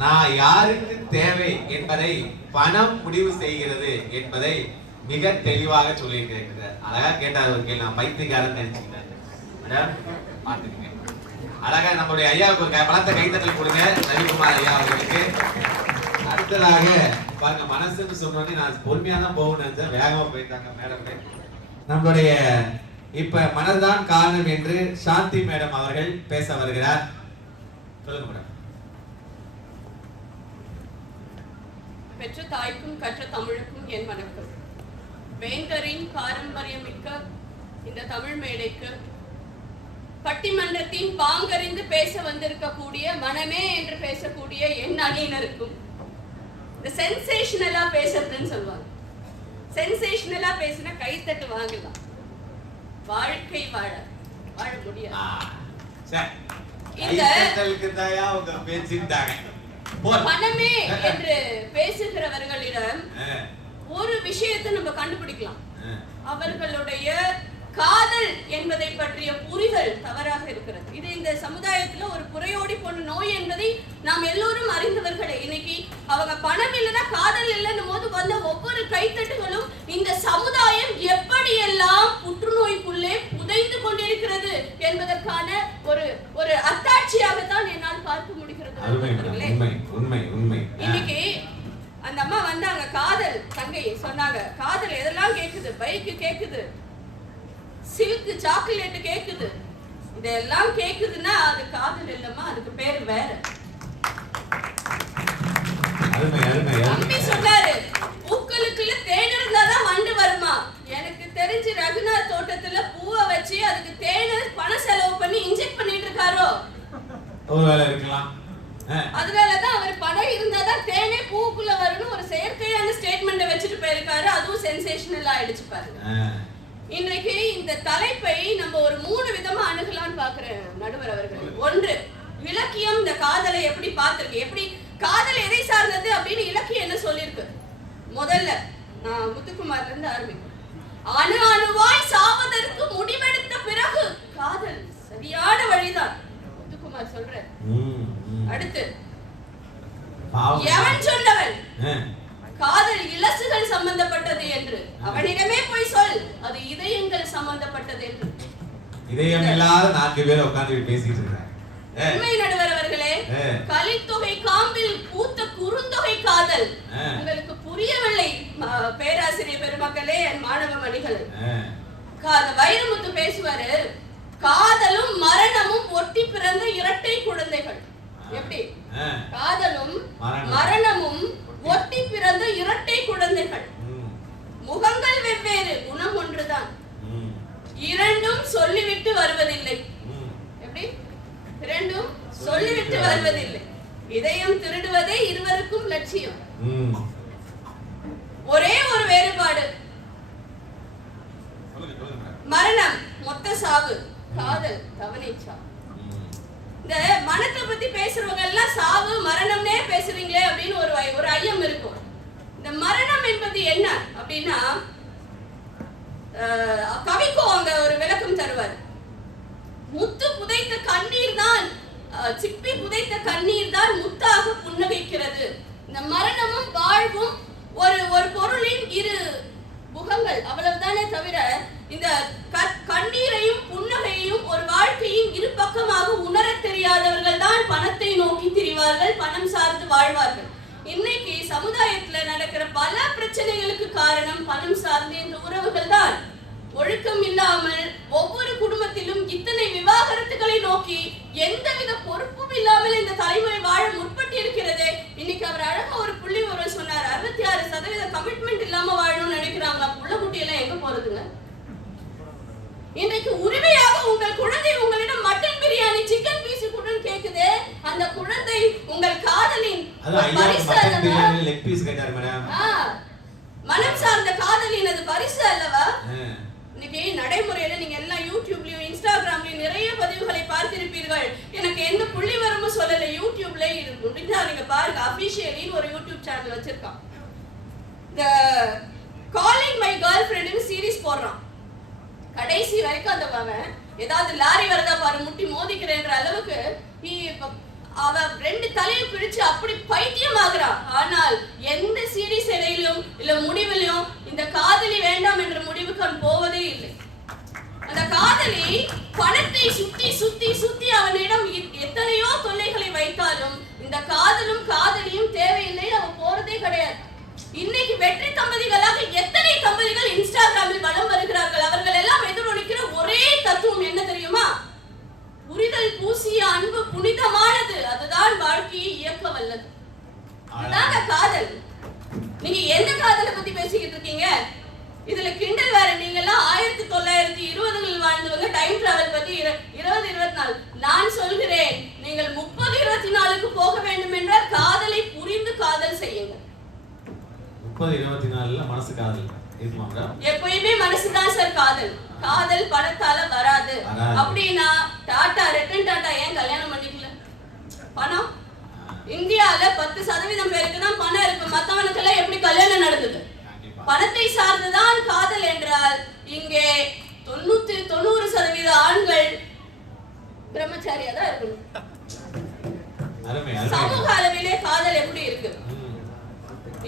நான் யாருக்கு தேவை என்பதை பணம் முடிவு செய்கிறது என்பதை மிக தெளிவாக சொல்லியிருக்கிறார். அழகா கேட்டார் ஒரு கேள்வி. நான் பைத்தியக்காரன் நினைச்சுக்கிட்டேன். மேடம் பார்த்துக்கங்க. அழகா நம்மளுடைய ஐயாவுக்கு ஒரு பலத்த கைத்தட்டல் கொடுங்க ரவிக்குமார் ஐயா அவர்களுக்கு. அடுத்ததாக பாருங்க, மனசுன்னு சொன்னோடனே நான் பொறுமையா தான் போகணும்னு நினைச்சேன், வேகமா போயிட்டாங்க மேடம். நம்மளுடைய இப்ப மனதுதான் காரணம் என்று சாந்தி மேடம் அவர்கள் பேச வருகிறார். சொல்லுங்க மேடம். பெற்ற தாய்க்கும் கற்ற தமிழுக்கும் என் வணக்கம். வேந்தரின் பாரம்பரியமிக்க இந்த தமிழ் மேடைக்கு பட்டிமன்றத்தின் பாங்கறிந்து பேச வந்திருக்கக்கூடிய மனமே என்று பேசக்கூடிய என் அணியினருக்கும், இந்த சென்சேஷனலா பேசுறதுன்னு சொல்லுவாங்க, சென்சேஷனலா பேசினா கைத்தட்டு வாங்கலாம், வாழ்க்கை வாழ முடியாது. மனமே என்று பேசுகிறவர்களிடம் ஒரு விஷயத்தை நம்ம கண்டுபிடிக்கலாம். அவர்களுடைய காதல் என்பதை பற்றிய புரிதல் தவறாக இருக்கிறது. இது இந்த சமுதாயத்துல ஒரு புறையோடி போன நோய் என்பதை நாம் எல்லோரும் அறிந்தவர்களே. இன்னைக்கு அவங்க பணம் இல்லைன்னா காதல் இல்லைன்னு போது வந்த ஒவ்வொரு கைத்தட்டுகளும் இந்த சமுதாயம் எப்படியெல்லாம் புற்றுநோய்க்குள்ளே புதைந்து கொண்டிருக்கிறது என்பதற்கான ஒரு அத்தாட்சியாகத்தான் என்னால் பார்க்க முடிகிறது. இன்னைக்கு அந்த அம்மா வந்தாங்க, காதல் தங்கை சொன்னாங்க, காதல் எதெல்லாம் கேக்குது, பைக்கு கேக்குது, சில்க் சாக்லேட் கேக்குது, இதெல்லாம் கேக்குதுன்னா அது காதல் இல்லம்மா, அதுக்கு பேரு வேற. தம்பி சொன்னாரு, பூக்களுக்குள்ள தேன் இருந்தாதான் வண்டு வருமா. எனக்கு தெரிஞ்சு ரகுநாத் தோட்டத்துல பூவை வச்சு அதுக்கு தேனை பண செலவு பண்ணி இன்ஜெக்ட் பண்ணிட்டு இருக்காரோ, அதனாலதான் அவர் பணம் இருந்தாதான் தேனே பூக்குள்ள வரும்னு ஒரு செயற்கையான ஸ்டேட்மெண்ட் வச்சுட்டு போயிருக்காரு. அதுவும் சென்சேஷனல் ஆயிடுச்சு பாருங்க. இன்றைக்கு இந்த தலைப்பை நம்ம ஒரு 3 விதமா அணுகலாம்னு பாக்குறேன் நடுவர் அவர்கள். ஒன்று, இலக்கியம் இந்த காதலை எப்படி பார்த்திருக்கு, எப்படி காதல் எதை சார்ந்தது அப்படின்னு இலக்கியம் என்ன சொல்லியிருக்கு. முதல்ல நான் முத்துக்குமார்ல இருந்து ஆரம்பிக்கிறேன். அணு அணுவாய் சாவதற்கு முடிவெடுத்த பிறகு காதல் சரியான வழிதான், முத்துக்குமார் சொல்ற. அடுத்து, எவன் சொன்னவன் காதல் இலசுகள் சம்பந்தப்பட்டது என்று, அவனிடமே போய் சொல் அது இதயங்கள் சம்பந்தப்பட்டது என்று. இதயம் இல்லாத 4 பேர் உட்கார்ந்து பேசிட்டு இருக்காங்க. உண்மை நடுவர் அவர்களே, கலித்தொகை காம்பில் பூத்த குறுந்தொகை காதல் உங்களுக்கு புரியவில்லை பேராசிரியர் பெருமக்களே, மாணவ மணிகள். வைரமுத்து பேசுவாரு, காதலும் மரணமும் ஒட்டி பிறந்த இரட்டை குழந்தைகள். எப்படி காதலும் மரணமும் ஒட்டி பிறந்த இரட்டை குழந்தைகள், முகங்கள் வெவ்வேறு, குணம் ஒன்றுதான், இரண்டும் சொல்லிவிட்டு வருவதில்லை. எப்படி இரண்டும் சொல்லிவிட்டு வருவதில்லை. இதயம் திருடுவதே இருவருக்கும் லட்சியம். ஒரே ஒரு வேறுபாடு, மரணம் மொத்த சாவு, காதல் தவணை சாவு. இந்த மனத்தை பத்தி பேசுறவங்க எல்லாம் சாவு மரணம்னே பேசுறீங்களே அப்படின்னு ஒரு ஐயம் இருக்கும். இந்த மரணம் என்பது என்ன அப்படின்னா, கவிக்கோ அங்க ஒரு விளக்கம் தருவார். முத்து புதைத்த கண்ணீர் தான், சிப்பி புதைத்த கண்ணீர் தான் முத்தாக புன்னகைக்கிறது. இந்த மரணமும் வாழ்வும் ஒரு பொருளின் இரு முகங்கள், அவ்வளவுதானே தவிர இந்த கண்ணீரையும் புன்னகையையும் ஒரு வாழ்க்கையின் இரு பக்கமாக உணர தெரியாதவர்கள் தான் பணத்தை நோக்கி திரிவார்கள், பணம் சார்ந்து வாழ்வார்கள். இன்னைக்கு சமுதாயத்துல நடக்கிற பல பிரச்சனைகளுக்கு காரணம் பணம் சார்ந்த இந்த உறவுகள் தான். ஒழுக்கம் இல்லாமல் ஒவ்வொரு குடும்பத்திலும் இத்தனை விவாகரத்துகளை நோக்கி எந்தவித பொறுப்பும் இல்லாமல் இந்த தலைமுறை வாழ முற்பட்டு இருக்கிறது. இன்னைக்கு அவர் அழகா ஒரு புள்ளி விவரம் சொன்னார், 66% கமிட்மெண்ட் இல்லாம வாழணும்னு நினைக்கிறாங்க. புள்ள குட்டியெல்லாம் எங்க போறதுங்க? இன்றைக்கு உரிமையாக உங்கள் குழந்தை உங்களிடம் மட்டன் பிரியாணி சிக்கன் பீஸ் கூட கேக்குது. அந்த குழந்தை உங்கள் காதலின் மனம் சார்ந்த காதலின் அது பரிசு அல்லவா? இன்னைக்கு நடைமுறையில நீங்க எல்லாம் யூடியூப்லயும் இன்ஸ்டாகிராம்லயும் நிறைய பதிவுகளை பார்த்திருப்பீர்கள். எனக்கு எந்த புள்ளி வரமும் சொல்லல, யூடியூப்ல முடிஞ்சா நீங்க பாருங்க. அபிஷியலின்னு ஒரு யூடியூப் சேனல் வச்சிருக்கான். இந்த காலிங் மை கேர்ள் ஃப்ரெண்ட்னு சீரிஸ் போடுறான். கடைசி வரைக்கும் அந்த ஏதாவது லாரி வரதா பாரு முட்டி மோதிக்கிறேன்ற அளவுக்கு அவ ரெண்டு தலையை பிடிச்சு அப்படி பைத்தியமாகிறா. ஆனால் எந்த சீரியஸ் இடையிலும் இல்ல முடிவிலும் இந்த காதலி வேண்டாம் என்ற முடிவுக்கு அவன் போவதே இல்லை. அந்த காதலி பணத்தை சுத்தி சுத்தி சுத்தி அவனிடம் எத்தனையோ தொல்லைகளை வைத்தாலும் இந்த காதலும் காதலியும் தேவையில்லை, அவன் போறதே கிடையாது. இன்னைக்கு வெற்றி தம்பதிகளாக எத்தனை தம்பதிகள் இன்ஸ்டாகிராமில் வலம் வருகிறார்கள். அவர்கள் எல்லாம் எதிரொலிக்கிற ஒரே தத்துவம் என்ன தெரியுமா? புரிதல் பூசிய அன்பு புனிதமானது, அதுதான் வாழ்க்கையை இயக்க வல்லது. அதாங்க காதல். நீங்க எந்த காதலை பத்தி பேசிக்கிட்டு இருக்கீங்க? இதுல கிண்டல் வேற. நீங்க எல்லாம் 1920களில் வாழ்ந்தவங்க டைம் டிராவல் பத்தி 2024. நான் சொல்கிறேன், நீங்கள் 30-24க்கு போக வேண்டும் என்றால் காதலை புரிந்து காதல் செய்யுங்கள். 30-24ல மனசு காதல் எப்பயுமே மனசுதான் சார் காதல். காதல் பணத்தால வராது. அப்படின்னா டாடா ரத்தன் டாடா ஏன் கல்யாணம் பண்ணிக்கல? பணம். இந்தியால 10% பேருக்கு தான் பணம் இருக்கு. மத்தவனுக்கு எல்லாம் எப்படி கல்யாணம் நடக்குது? பணத்தை சார்ந்துதான் காதல் என்றால் இங்கே 90% ஆண்கள் பிரம்மச்சாரியா தான் இருக்கணும். சமூக அளவிலே காதல் எப்படி இருக்கு?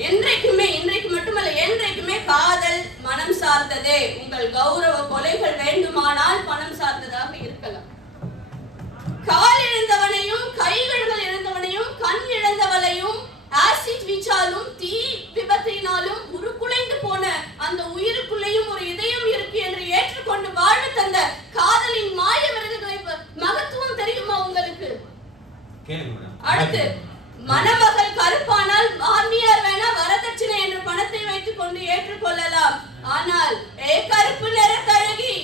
என்றைக்குமே, இன்றைக்கு மட்டுமல்ல, என்றைக்குமே காதல் மனம் சார்ந்ததே. உங்கள் கௌரவ கொலைகள் வேண்டுமானால் பணம் சார்ந்ததாக இருக்கலாம். கால் இழந்தவனையும் கைகள் இழந்தவனையும் கண் இழந்தவளையும் ஆசிட் வீச்சாலும் தீ விபத்தினாலும் உருக்குலைந்து போன அந்த உயிருக்குள்ளேயும் ஒரு இதயம் இருக்கு என்று ஏற்றுக்கொண்டு வாழ தந்த காதலின் மாய விருதுகளை மகத்துவம் தெரியுமா உங்களுக்கு? அடுத்து, மணமகள் கருப்பானால் மாமியார் வேணா வரதட்சணை என்ற பணத்தை வைத்துக் கொண்டு ஏற்றுக்கொள்ளலாம். ஆனால் கருப்பு நிற தழகி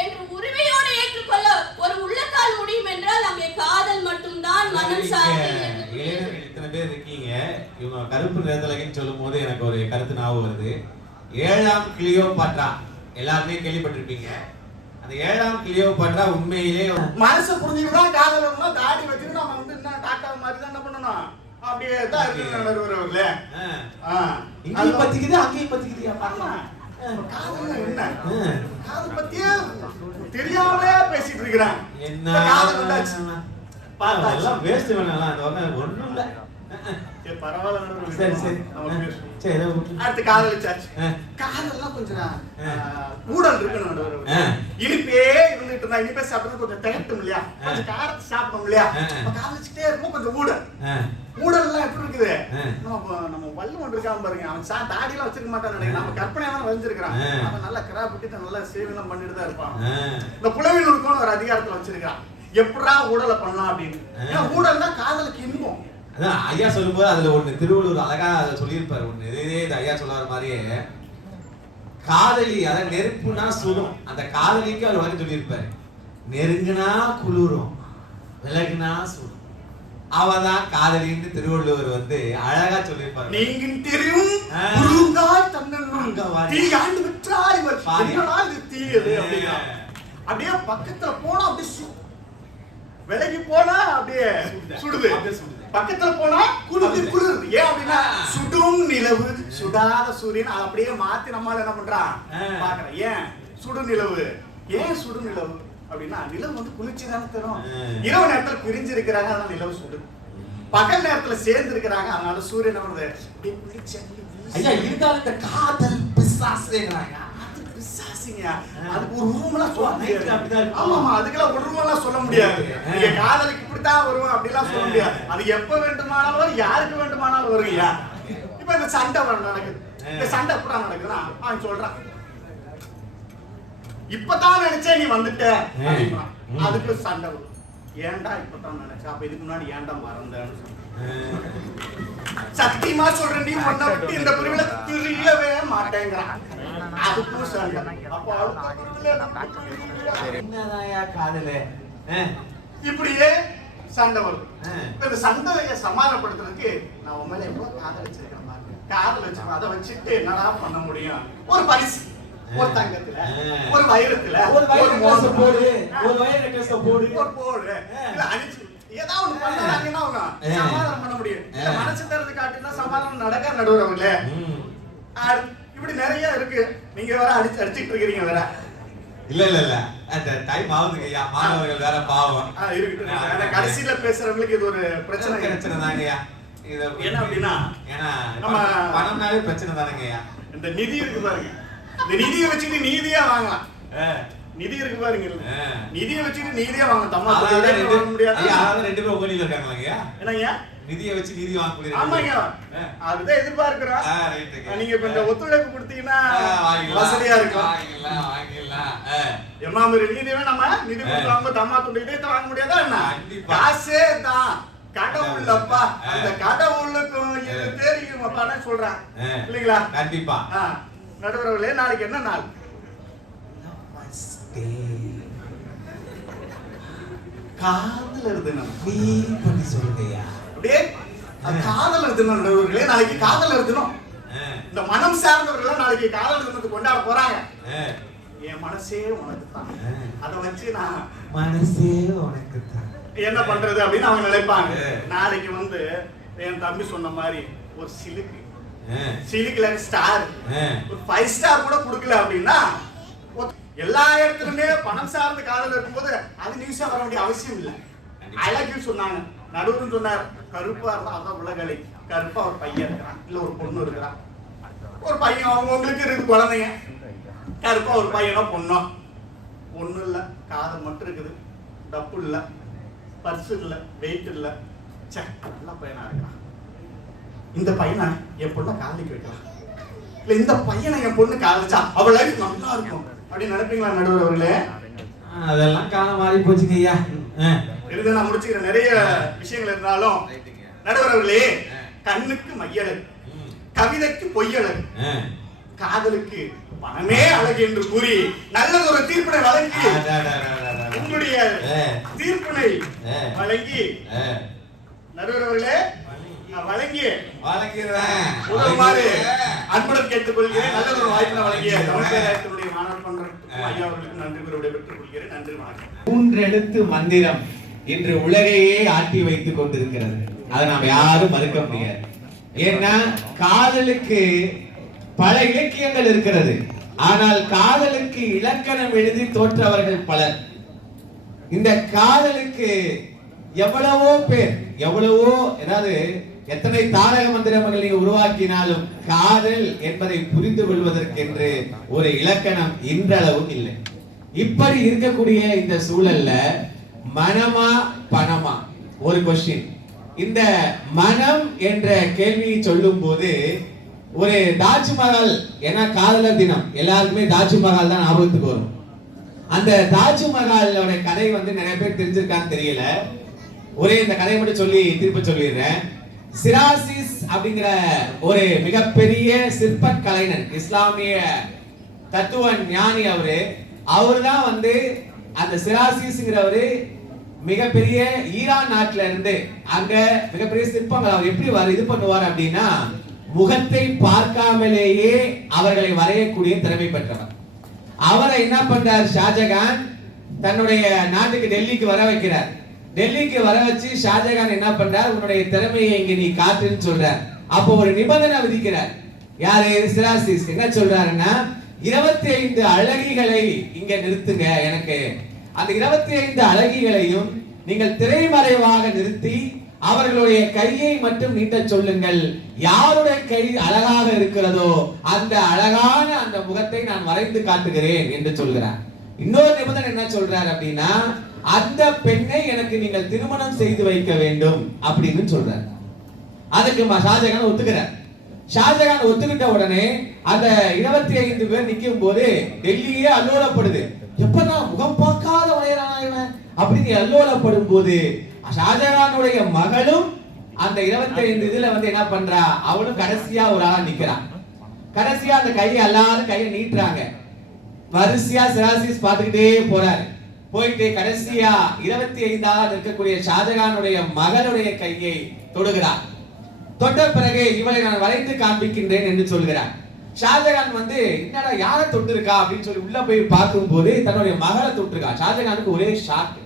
என்று உரிமையோடு ஏற்றுக்கொள்ள ஒரு உள்ளத்தால் முடியும் என்றால் அங்கே காதல் மட்டும்தான் மனம் சார்ந்தது. இத்தனை பேர் இருக்கீங்க, இவங்க கருப்பு நிறத்தழகின்னு சொல்லும் போது எனக்கு ஒரு கருத்து ஞாபகம் வருது. 7ஆம் கிளியோபாட்ரா எல்லாருமே கேள்விப்பட்டிருப்பீங்க. அந்த 7ஆம் கிளியோபாட்ரா உண்மையிலே மனசு புரிஞ்சுக்கிட்டு காதல் தாடி வச்சுட்டு நம்ம வந்து என்ன டாக்டர் மாதிரி தான் என்ன பண்ணணும், அப்படியே தான் இருக்கு நடுவரவர்களே. இங்கேயும் பத்திக்குது அங்கேயும் பத்திக்குது. காதல் என்ன? காதல் பத்தியே தெரியாமலே பேசிட்டு இருக்கிறான். என்ன காதல் வந்தாச்சு எல்லாம் வேஸ்ட் வேணாம், ஒண்ணும் இல்ல. பரவாயில்ல. சரி சரி சரி. அடுத்து காதலிச்சாச்சு. காதல்லாம் கொஞ்சம் ஊடல் இருக்கணும். இனிப்பே இருந்துட்டு இருந்தா இனிப்பே சாப்பிடுறது கொஞ்சம் திகட்டும் இல்லையா, கொஞ்சம் காரத்தை சாப்பிடணும் இல்லையா. காதலிச்சுட்டே இருக்கும் கொஞ்சம் ஊடல். ஊடல் எல்லாம் எப்படி இருக்குது? நம்ம வள்ளுவன் இருக்காம பாருங்க, அவன் தாடி எல்லாம் வச்சிருக்க மாட்டான் நினைக்கிறேன். நம்ம கற்பனையா தான் வச்சிருக்கான். அவன் நல்லா கிரா பிட்டு நல்லா சேவெல்லாம் பண்ணிட்டு தான் இருப்பான். இந்த புலவில் இருக்கணும் ஒரு அதிகாரத்துல வச்சிருக்கான், எப்படா ஊடலை பண்ணலாம் அப்படின்னு. ஏன்னா ஊடல் தான் காதலுக்கு இன்பம். அதான் ஐயா சொல்லும்போது அதுல ஒண்ணு திருவள்ளுவர் அழகா அதை சொல்லியிருப்பாரு. ஒண்ணு இதே ஐயா சொல்லுவார் மாதிரியே காதலி, அதாவது நெருப்புனா சுடும். அந்த காதலிக்கு அவர் வந்து சொல்லியிருப்பாரு, நெருங்குனா குளிரும் விலகுனா சுடும். அவதான் காதலின்னு திருவள்ளுவர் வந்து அழகா சொல்லியிருப்பாரு. நீங்க தெரியும் குருங்கால் தன்னல் தீ ஆண்டு விற்றார் இவர் பாரியால் இது தீயது அப்படிங்க. அப்படியே பக்கத்துல போனா அப்படியே விலகி போனா அப்படியே சுடுது, பக்கத்துல போனா குளிர்ந்து குளிருது. ஏன் அப்படின்னா சுடும் நிலவு சுடாத சூரியன் அப்படியே மாத்தி நம்மால என்ன பண்றான் பாக்குறேன். ஏன் சுடு நிலவு? ஏன் சுடு நிலவு அப்படின்னா நிலவு வந்து குளிர்ச்சி தானே தரும். இரவு நேரத்துல பிரிஞ்சு இருக்கிறாங்க, அதனால நிலவு சுடு. பகல் நேரத்துல சேர்ந்து இருக்கிறாங்க, அதனால சூரியன் என்ன பண்ணுது அப்படியே குளிர்ச்சி. ஐயா இருந்தாலும் இந்த காதல் பிசாசுங்கறாங்க. அது பிசாசுங்க, அதுக்கு ஒரு உருவம்லாம் சொல்ல முடியாது. ஆமாமா, அதுக்கெல்லாம் ஒரு உருவம்லாம் சொல்ல முடியாது. நீங்க காதலுக்கு இப்படித்தான் வருவோம் அப்படிலாம் சொல்ல முடியாது. அது எப்ப வேண்டுமானாலும் யாருக்கு வேண்டுமானாலும் வருங்கய்யா. இப்ப இந்த சண்டை நடக்குது. இந்த சண்டை எப்படா நடக்குதுன்னா அவன் சொல்றான், இப்பதான் நினைச்சேன் நீ வந்துட்ட அப்படின்றான். அதுக்கு சண்டை வரும். ஏன்டா இப்பதான் நினைச்ச, அப்ப இதுக்கு முன்னாடி ஏன்டா மறந்தேன்னு சத்தியமா சொல்றேன், நீ பண்ண விட்டு இந்த பிரிவுல திரியவே மாட்டேங்கிறான். அதுக்கும் சண்டை. அப்ப என்னதாயா காதலே இப்படியே சண்டை வரும். இந்த சண்டையை சமாதானப்படுத்துறதுக்கு நான் உன் மேல எவ்வளவு காதல் வச்சிருக்கேன் பாருங்க. காதல் வச்சிருக்கேன், அதை வச்சுட்டு என்னடா பண்ண முடியும்? ஒரு பரிசு, ஒரு தங்கத்துல, ஒரு வைரத்துல, ஒரு மோசம் போடு, ஒரு வைர கேஸ்ல போடு, ஒரு போடு இல்ல அடிச்சு ஏதாவது ஒண்ணு பண்ணாங்கன்னா அவங்க சமாதானம் பண்ண முடியும். இல்ல மனசு தரது காட்டினா சமாதானம் நடக்க நடுவுறவங்களே. இப்படி நிறைய இருக்கு. நீங்க வேற அடிச்சுட்டு இருக்கீங்க வேற. இல்ல இல்ல இல்ல அந்த டைம் ஆகுதுங்க ஐயா, மாணவர்கள் வேற பாவம். இருக்கட்டும். கடைசியில பேசுறவங்களுக்கு இது ஒரு பிரச்சனை தாங்க ஐயா. இது என்ன அப்படின்னா, ஏன்னா நம்ம பணம்னாவே பிரச்சனை தானங்க ஐயா. இந்த நிதி இருக்கு பாருங்க, இந்த நிதியை வச்சுட்டு நீதியா வாங்கலாம். நிதி இருக்கு பாருங்க, நிதியை வச்சுட்டு நீதியா வாங்க. தம்மா முடியாது. ரெண்டு பேரும் உங்களில இருக்காங்களா ஐயா? என்னங்க நிதியை வச்சு நிதி வாங்க முடியாது. ஆமாங்க, அதுதான் எதிர்பார்க்கிறோம். நீங்க கொஞ்சம் ஒத்துழைப்பு கொடுத்தீங்கன்னா வசதியா இருக்கும். எம்மாமரி நீதியே நம்ம நிதி கொடுத்து தம்மா துண்டு இதே வாங்க முடியாதா என்ன? காசே தான் கடவுள்ப்பா, அந்த கடவுளுக்கும் இது தெரியுமாப்பான்னு சொல்றேன் இல்லைங்களா? கண்டிப்பா. நடுவர்களே, நாளைக்கு என்ன நாள்? காதலர் தினம். நீ பண்ணி சொல்லுங்கய்யா. அப்படியே காதலர் தினம் நடுவர்களே, நாளைக்கு காதலர் தினம். இந்த மனம் சார்ந்தவர்கள் நாளைக்கு காதலர் தினத்தை கொண்டாட போறாங்க. என் மனசே உனக்கு தான், அதை வச்சு நான் மனசே உனக்கு தான் என்ன பண்றது அப்படின்னு அவங்க நினைப்பாங்க. நாளைக்கு வந்து என் தம்பி சொன்ன மாதிரி ஒரு சிலுக்குல ஸ்டார், ஒரு 5 ஸ்டார் கூட கொடுக்கல அப்படின்னா, எல்லா இடத்துலயுமே பணம் சார்ந்த காதல் இருக்கும்போது அது நியூஸா வர வேண்டிய அவசியம் இல்லை. அழகு சொன்னாங்க, நடுவரும் சொன்னார், கருப்பா இருந்தா அதான் உலகலை. கருப்பா ஒரு பையன் இருக்கிறான், இல்ல ஒரு பொண்ணு இருக்கிறான். ஒரு பையன் அவங்களுக்கு இருக்கு குழந்தைங்க, கருப்பா ஒரு பையனோ பொண்ணோ, ஒண்ணும் இல்ல, காதல் மட்டும் இருக்குது. டப்பு இல்ல, பர்ஸ் இல்ல, வெயிட் இல்ல. நல்ல பையனா இருக்கிறான், இந்த பையனை என் பொண்ணை காதலிக்க வைக்கலாம், இல்ல இந்த பையனை என் பொண்ணு காதலிச்சா அவள் லைஃப் நல்லா இருக்கும் அப்படின்னு நினைப்பீங்களா நடுவர் அவர்களே? அதெல்லாம் காலம் மாறி போச்சுங்க ஐயா. இருந்து நான் முடிச்சுக்கிற நிறைய விஷயங்கள் இருந்தாலும் நடுவர் அவர்களே, கண்ணுக்கு மையழகு, கவிதைக்கு பொய்யழகு, காதலுக்கு மனமே அழகு என்று கூறி நல்லதொரு தீர்ப்பினை வழங்கி, உங்களுடைய தீர்ப்பினை வழங்கி நடுவர் அவர்களே வழங்கிய உதவுமாறு அன்புடன் கேட்டுக்கொள்கிறேன். நல்லதொரு வாய்ப்பினை வழங்கிய தமிழ் பேராயத்தினுடைய மாணவர் பண்றதுக்கும் ஐயா அவர்களுக்கு நன்றி கூறி விடைபெற்றுக் கொள்கிறேன். நன்றி, வணக்கம். 3 எழுத்து மந்திரம் இன்று உலகையே ஆட்டி வைத்துக் கொண்டிருக்கிறது. அதை நாம் யாரும் மறுக்க முடியாது. ஏன்னா காதலுக்கு பல இலக்கியங்கள் இருக்கிறது, ஆனால் காதலுக்கு இலக்கணம் எழுதி தோற்றவர்கள் பலர். இந்த காதலுக்கு எவ்வளவோ பேர், எவ்வளவோ, அதாவது எத்தனை தாரக மந்திரங்கள் நீங்க உருவாக்கினாலும் காதல் என்பதை புரிந்து கொள்வதற்கென்று ஒரு இலக்கணம் இன்றளவும் இல்லை. இப்படி இருக்கக்கூடிய இந்த சூழல்ல மனமா பணமா ஒரு கொஸ்டின். இந்த மனம் என்ற கேள்வியை சொல்லும் போது ஒரு தாஜ்மஹால், ஏன்னா காதலர் தினம் எல்லாருக்குமே தாஜ்மஹால் தான் ஞாபகத்துக்கு வரும். அந்த தாஜ்மஹாலோட கதை வந்து நிறைய பேர் தெரிஞ்சிருக்கான்னு தெரியல, ஒரே இந்த கதையை மட்டும் சொல்லி திருப்ப சொல்லிடுறேன். சிராசிஸ் அப்படிங்கிற ஒரு மிகப்பெரிய சிற்ப கலைஞன், இஸ்லாமிய தத்துவ ஞானி. அவருதான் வந்து அந்த சிராசிஸ்ங்கிறவரு மிகப்பெரிய ஈரான் நாட்டுல இருந்து அங்க மிகப்பெரிய சிற்பங்கள் அவர் எப்படி இது பண்ணுவார் அப்படின்னா, முகத்தை பார்க்காமலேயே அவர்களை வரையக்கூடிய திறமை பெற்றவர். அவரை என்ன பண்றார் ஷாஜகான், தன்னுடைய நாட்டுக்கு டெல்லிக்கு வர வைக்கிறார். டெல்லிக்கு வர வச்சு ஷாஜகான் என்ன பண்றார், உன்னுடைய திறமையை இங்க நீ காட்டுன்னு சொல்றார். அப்போ ஒரு நிபந்தனை விதிக்கிறார். யாரு? சிராசிஸ். என்ன சொல்றாருன்னா, 25 அழகிகளை இங்க நிறுத்துங்க, எனக்கு அந்த 25 அழகிகளையும் நீங்கள் திரைமறைவாக நிறுத்தி அவர்களுடைய கையை மட்டும் நீட்ட சொல்லுங்கள். யாருடைய கை அழகாக இருக்கிறதோ அந்த அழகான அந்த முகத்தை நான் வரைந்து காட்டுகிறேன் என்று சொல்கிறார். இன்னொரு நிபந்தனை என்ன சொல்றார் அப்படின்னா, அந்த பெண்ணை எனக்கு நீங்கள் திருமணம் செய்து வைக்க வேண்டும் அப்படின்னு சொல்றார். அதுக்கு ஷாஜகான் ஒத்துக்கிறார். ஷாஜகான் ஒத்துக்கிட்ட உடனே அந்த 25 பேர் நிற்கும் போது டெல்லியே அல்லோலப்படுது. எப்பனா முகம் பார்க்காத வளையறான் அப்படின்னு அல்லோலப்படும் போது ஷாஜகானுடைய மகளும் அந்த 25 இதுல வந்து என்ன பண்றா, அவளும் கடைசியா ஒரு ஆளா நிக்கிறான். கடைசியா அந்த கையை எல்லாரும் கையை நீட்டுறாங்க. வரிசையா சிராசிஸ் பார்த்துக்கிட்டே போறாரு. போயிட்டு கடைசியா 25ஆக இருக்கக்கூடிய ஷாஜகானுடைய மகளுடைய கையை தொடுகிறார். தொட்ட பிறகு இவளை நான் வரைந்து காண்பிக்கின்றேன் என்று சொல்கிறார். ஷாஜகான் வந்து என்னடா யாரை தொட்டிருக்கா அப்படின்னு சொல்லி உள்ள போய் பார்க்கும் போது தன்னுடைய மகளை தொட்டிருக்கா. ஷாஜகானுக்கு ஒரே ஷாக்.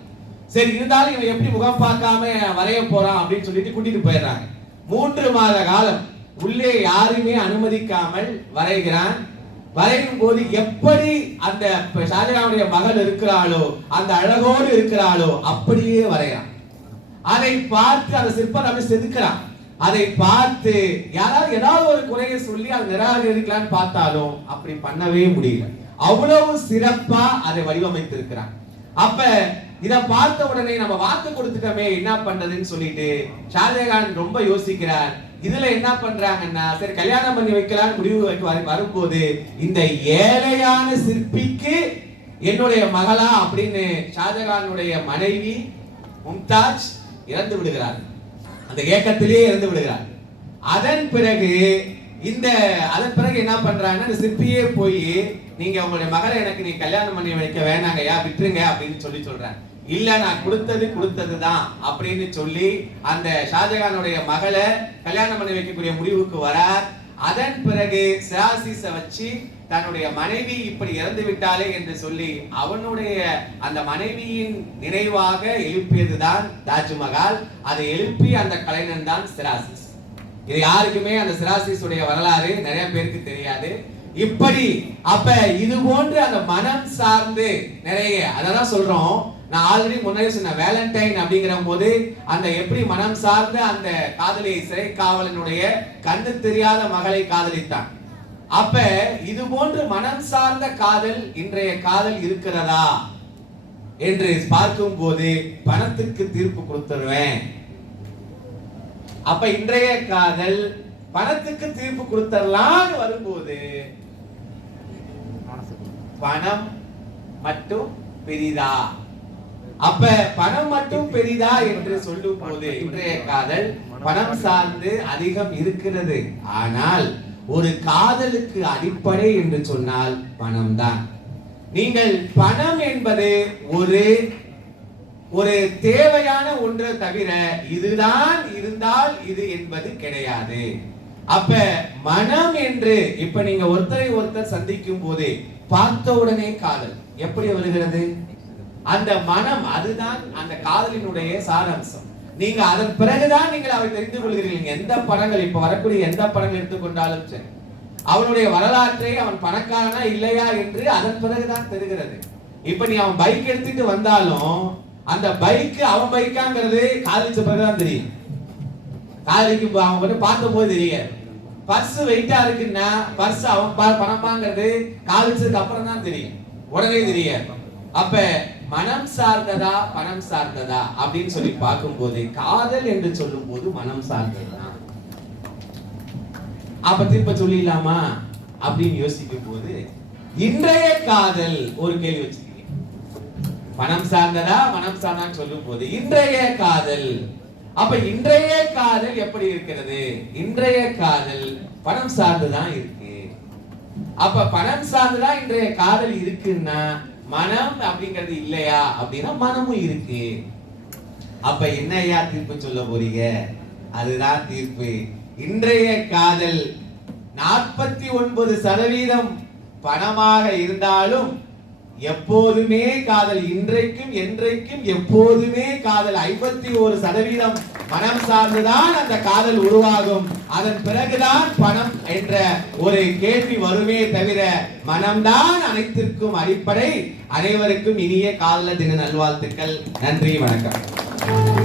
சரி, இருந்தாலும் இவன் எப்படி முகம் பார்க்காம வரைய போறான் அப்படின்னு சொல்லிட்டு கூட்டிட்டு போயிடுறாங்க. 3 மாத காலம் உள்ளே யாருமே அனுமதிக்காமல் வரைகிறான். வரையும் போது எப்படி அந்த ஷாஜகானுடைய மகள் இருக்கிறாளோ, அந்த அழகோடு இருக்கிறாளோ அப்படியே வரையறான். அதை பார்த்து அந்த சிற்பர் அப்படி செதுக்கிறான். அதை பார்த்து யாராவது ஏதாவது ஒரு குறையை சொல்லி அதை நிராகரிக்கலான்னு பார்த்தாலும் அப்படி பண்ணவே முடியல. அவ்வளவு சிறப்பா அதை வடிவமைத்து இருக்கிறான். அப்ப இத பார்த்த உடனே நம்ம வாக்கு கொடுத்துட்டோமே என்ன பண்றதுன்னு சொல்லிட்டு ஷாஜகான் ரொம்ப யோசிக்கிறார். இதுல என்ன பண்றாங்கன்னா, சரி கல்யாணம் பண்ணி வைக்கலாம்னு முடிவு வரும்போது இந்த ஏழையான சிற்பிக்கு என்னுடைய மகளா அப்படின்னு ஷாஜகானுடைய மனைவி மும்தாஜ் இறந்து விடுகிறார். அந்த ஏக்கத்திலேயே இறந்து விடுகிறார். அதன் பிறகு என்ன பண்றாங்கன்னா, இந்த சிற்பியே போய் நீங்க உங்களுடைய மகளை எனக்கு நீ கல்யாணம் பண்ணி வைக்க வேணாங்கய்யா, விட்டுருங்க அப்படின்னு சொல்றாங்க. இல்ல நான் கொடுத்ததுதான் அப்படின்னு சொல்லி அந்த ஷாஜகானுடைய மகளை கல்யாணம் பண்ணி வைக்கக்கூடிய முடிவுக்கு வரார். அதன் பிறகு சிராசிஸ வச்சு தன்னுடைய மனைவி இப்படி இறந்து விட்டாலே என்று சொல்லி அவனுடைய அந்த மனைவியின் நினைவாக எழுப்பியதுதான் தாஜ்மஹால். அதை எழுப்பி அந்த கலைஞன் தான் சிராசிஸ். இது யாருக்குமே அந்த சிராசிஸ் உடைய வரலாறு நிறைய பேருக்கு தெரியாது. இப்படி அப்ப இது போன்று அந்த மனம் சார்ந்து நிறைய அதான் சொல்றோம். நான் ஆல்ரெடி முன்னாடி சொன்ன வேலண்டைன் அப்படிங்கிற போது அந்த எப்படி மனம் சார்ந்த அந்த காதலி சிறை காவலனுடைய கண்டு தெரியாத மகளை காதலித்தான். அப்ப இது போன்று மனம் சார்ந்த காதல் இன்றைய காதல் இருக்கிறதா என்று பார்க்கும் போது பணத்துக்கு தீர்ப்பு கொடுத்துருவேன். அப்ப இன்றைய காதல் பணத்துக்கு தீர்ப்பு கொடுத்தரலான்னு வரும்போது பணம் மட்டும் பெரிதா? அப்ப பணம் மட்டும் பெரிதா என்று சொல்லும் போது இன்றைய காதல் பணம் சார்ந்து அதிகம் இருக்கிறது. ஆனால் ஒரு காதலுக்கு அடிப்படை என்று சொன்னால் பணம் தான். நீங்கள் பணம் என்பது ஒரு தேவையான ஒன்று தவிர இதுதான் இருந்தால் இது என்பது கிடையாது. அப்ப மனம் என்று இப்ப நீங்க ஒருத்தரை ஒருத்தர் சந்திக்கும் போது பார்த்த உடனே காதல் எப்படி வருகிறது? அந்த மனம் அதுதான் அந்த காதலினுடைய சாராம்சம். நீங்க அதன் பிறகுதான் நீங்கள் அவரை தெரிந்து கொள்கிறீர்கள். எந்த படங்கள் இப்ப வரக்கூடிய எந்த படங்கள் எடுத்துக்கொண்டாலும் சரி, அவனுடைய வரலாற்றை அவன் பணக்காரனா இல்லையா என்று அதன் பிறகுதான் தெரிகிறது. இப்ப நீ அவன் பைக் எடுத்துட்டு வந்தாலும் அந்த பைக் அவன் பைக்காங்கிறது காதலிச்ச பிறகுதான் தெரியும். காதலிக்கு அவன் பார்த்த போது தெரியாது. பர்ஸ் வெயிட்டா இருக்குன்னா பர்ஸ் அவன் பணமாங்கிறது காதலிச்சதுக்கு அப்புறம் தான் தெரியும், உடனே தெரியாது. அப்ப மனம் சார்ந்ததா பணம் சார்ந்ததா அப்படின்னு சொல்லி பார்க்கும் போது காதல் என்று சொல்லும் போது மனம் சார்ந்ததுதான். அப்ப திருப்ப சொல்லிடலாமா அப்படின்னு யோசிக்கும் போது இன்றைய காதல் ஒரு கேள்வி வச்சிருக்கீங்க. பணம் சார்ந்ததா மனம் சார்ந்தான்னு சொல்லும் போது இன்றைய காதல், அப்ப இன்றைய காதல் எப்படி இருக்கிறது? இன்றைய காதல் பணம் சார்ந்துதான் இருக்கு. அப்ப பணம் சார்ந்துதான் இன்றைய காதல் இருக்குன்னா மனம் அப்படிங்கிறது இல்லையா அப்படின்னா மனமும் இருக்கு. அப்ப என்னையா தீர்ப்பு சொல்ல போறீங்க? அதுதான் தீர்ப்பு. இன்றைய காதல் 49% பணமாக இருந்தாலும் எப்போதுமே காதல் இன்றைக்கும் என்றைக்கும் எப்போதுமே காதல் 51% மனம் சார்ந்துதான் அந்த காதல் உருவாகும். அதன் பிறகுதான் பணம் என்ற ஒரு கேள்வி வருமே தவிர மனம்தான் அனைத்திற்கும் அடிப்படை. அனைவருக்கும் இனிய காதலர் தின நல்வாழ்த்துக்கள். நன்றி, வணக்கம்.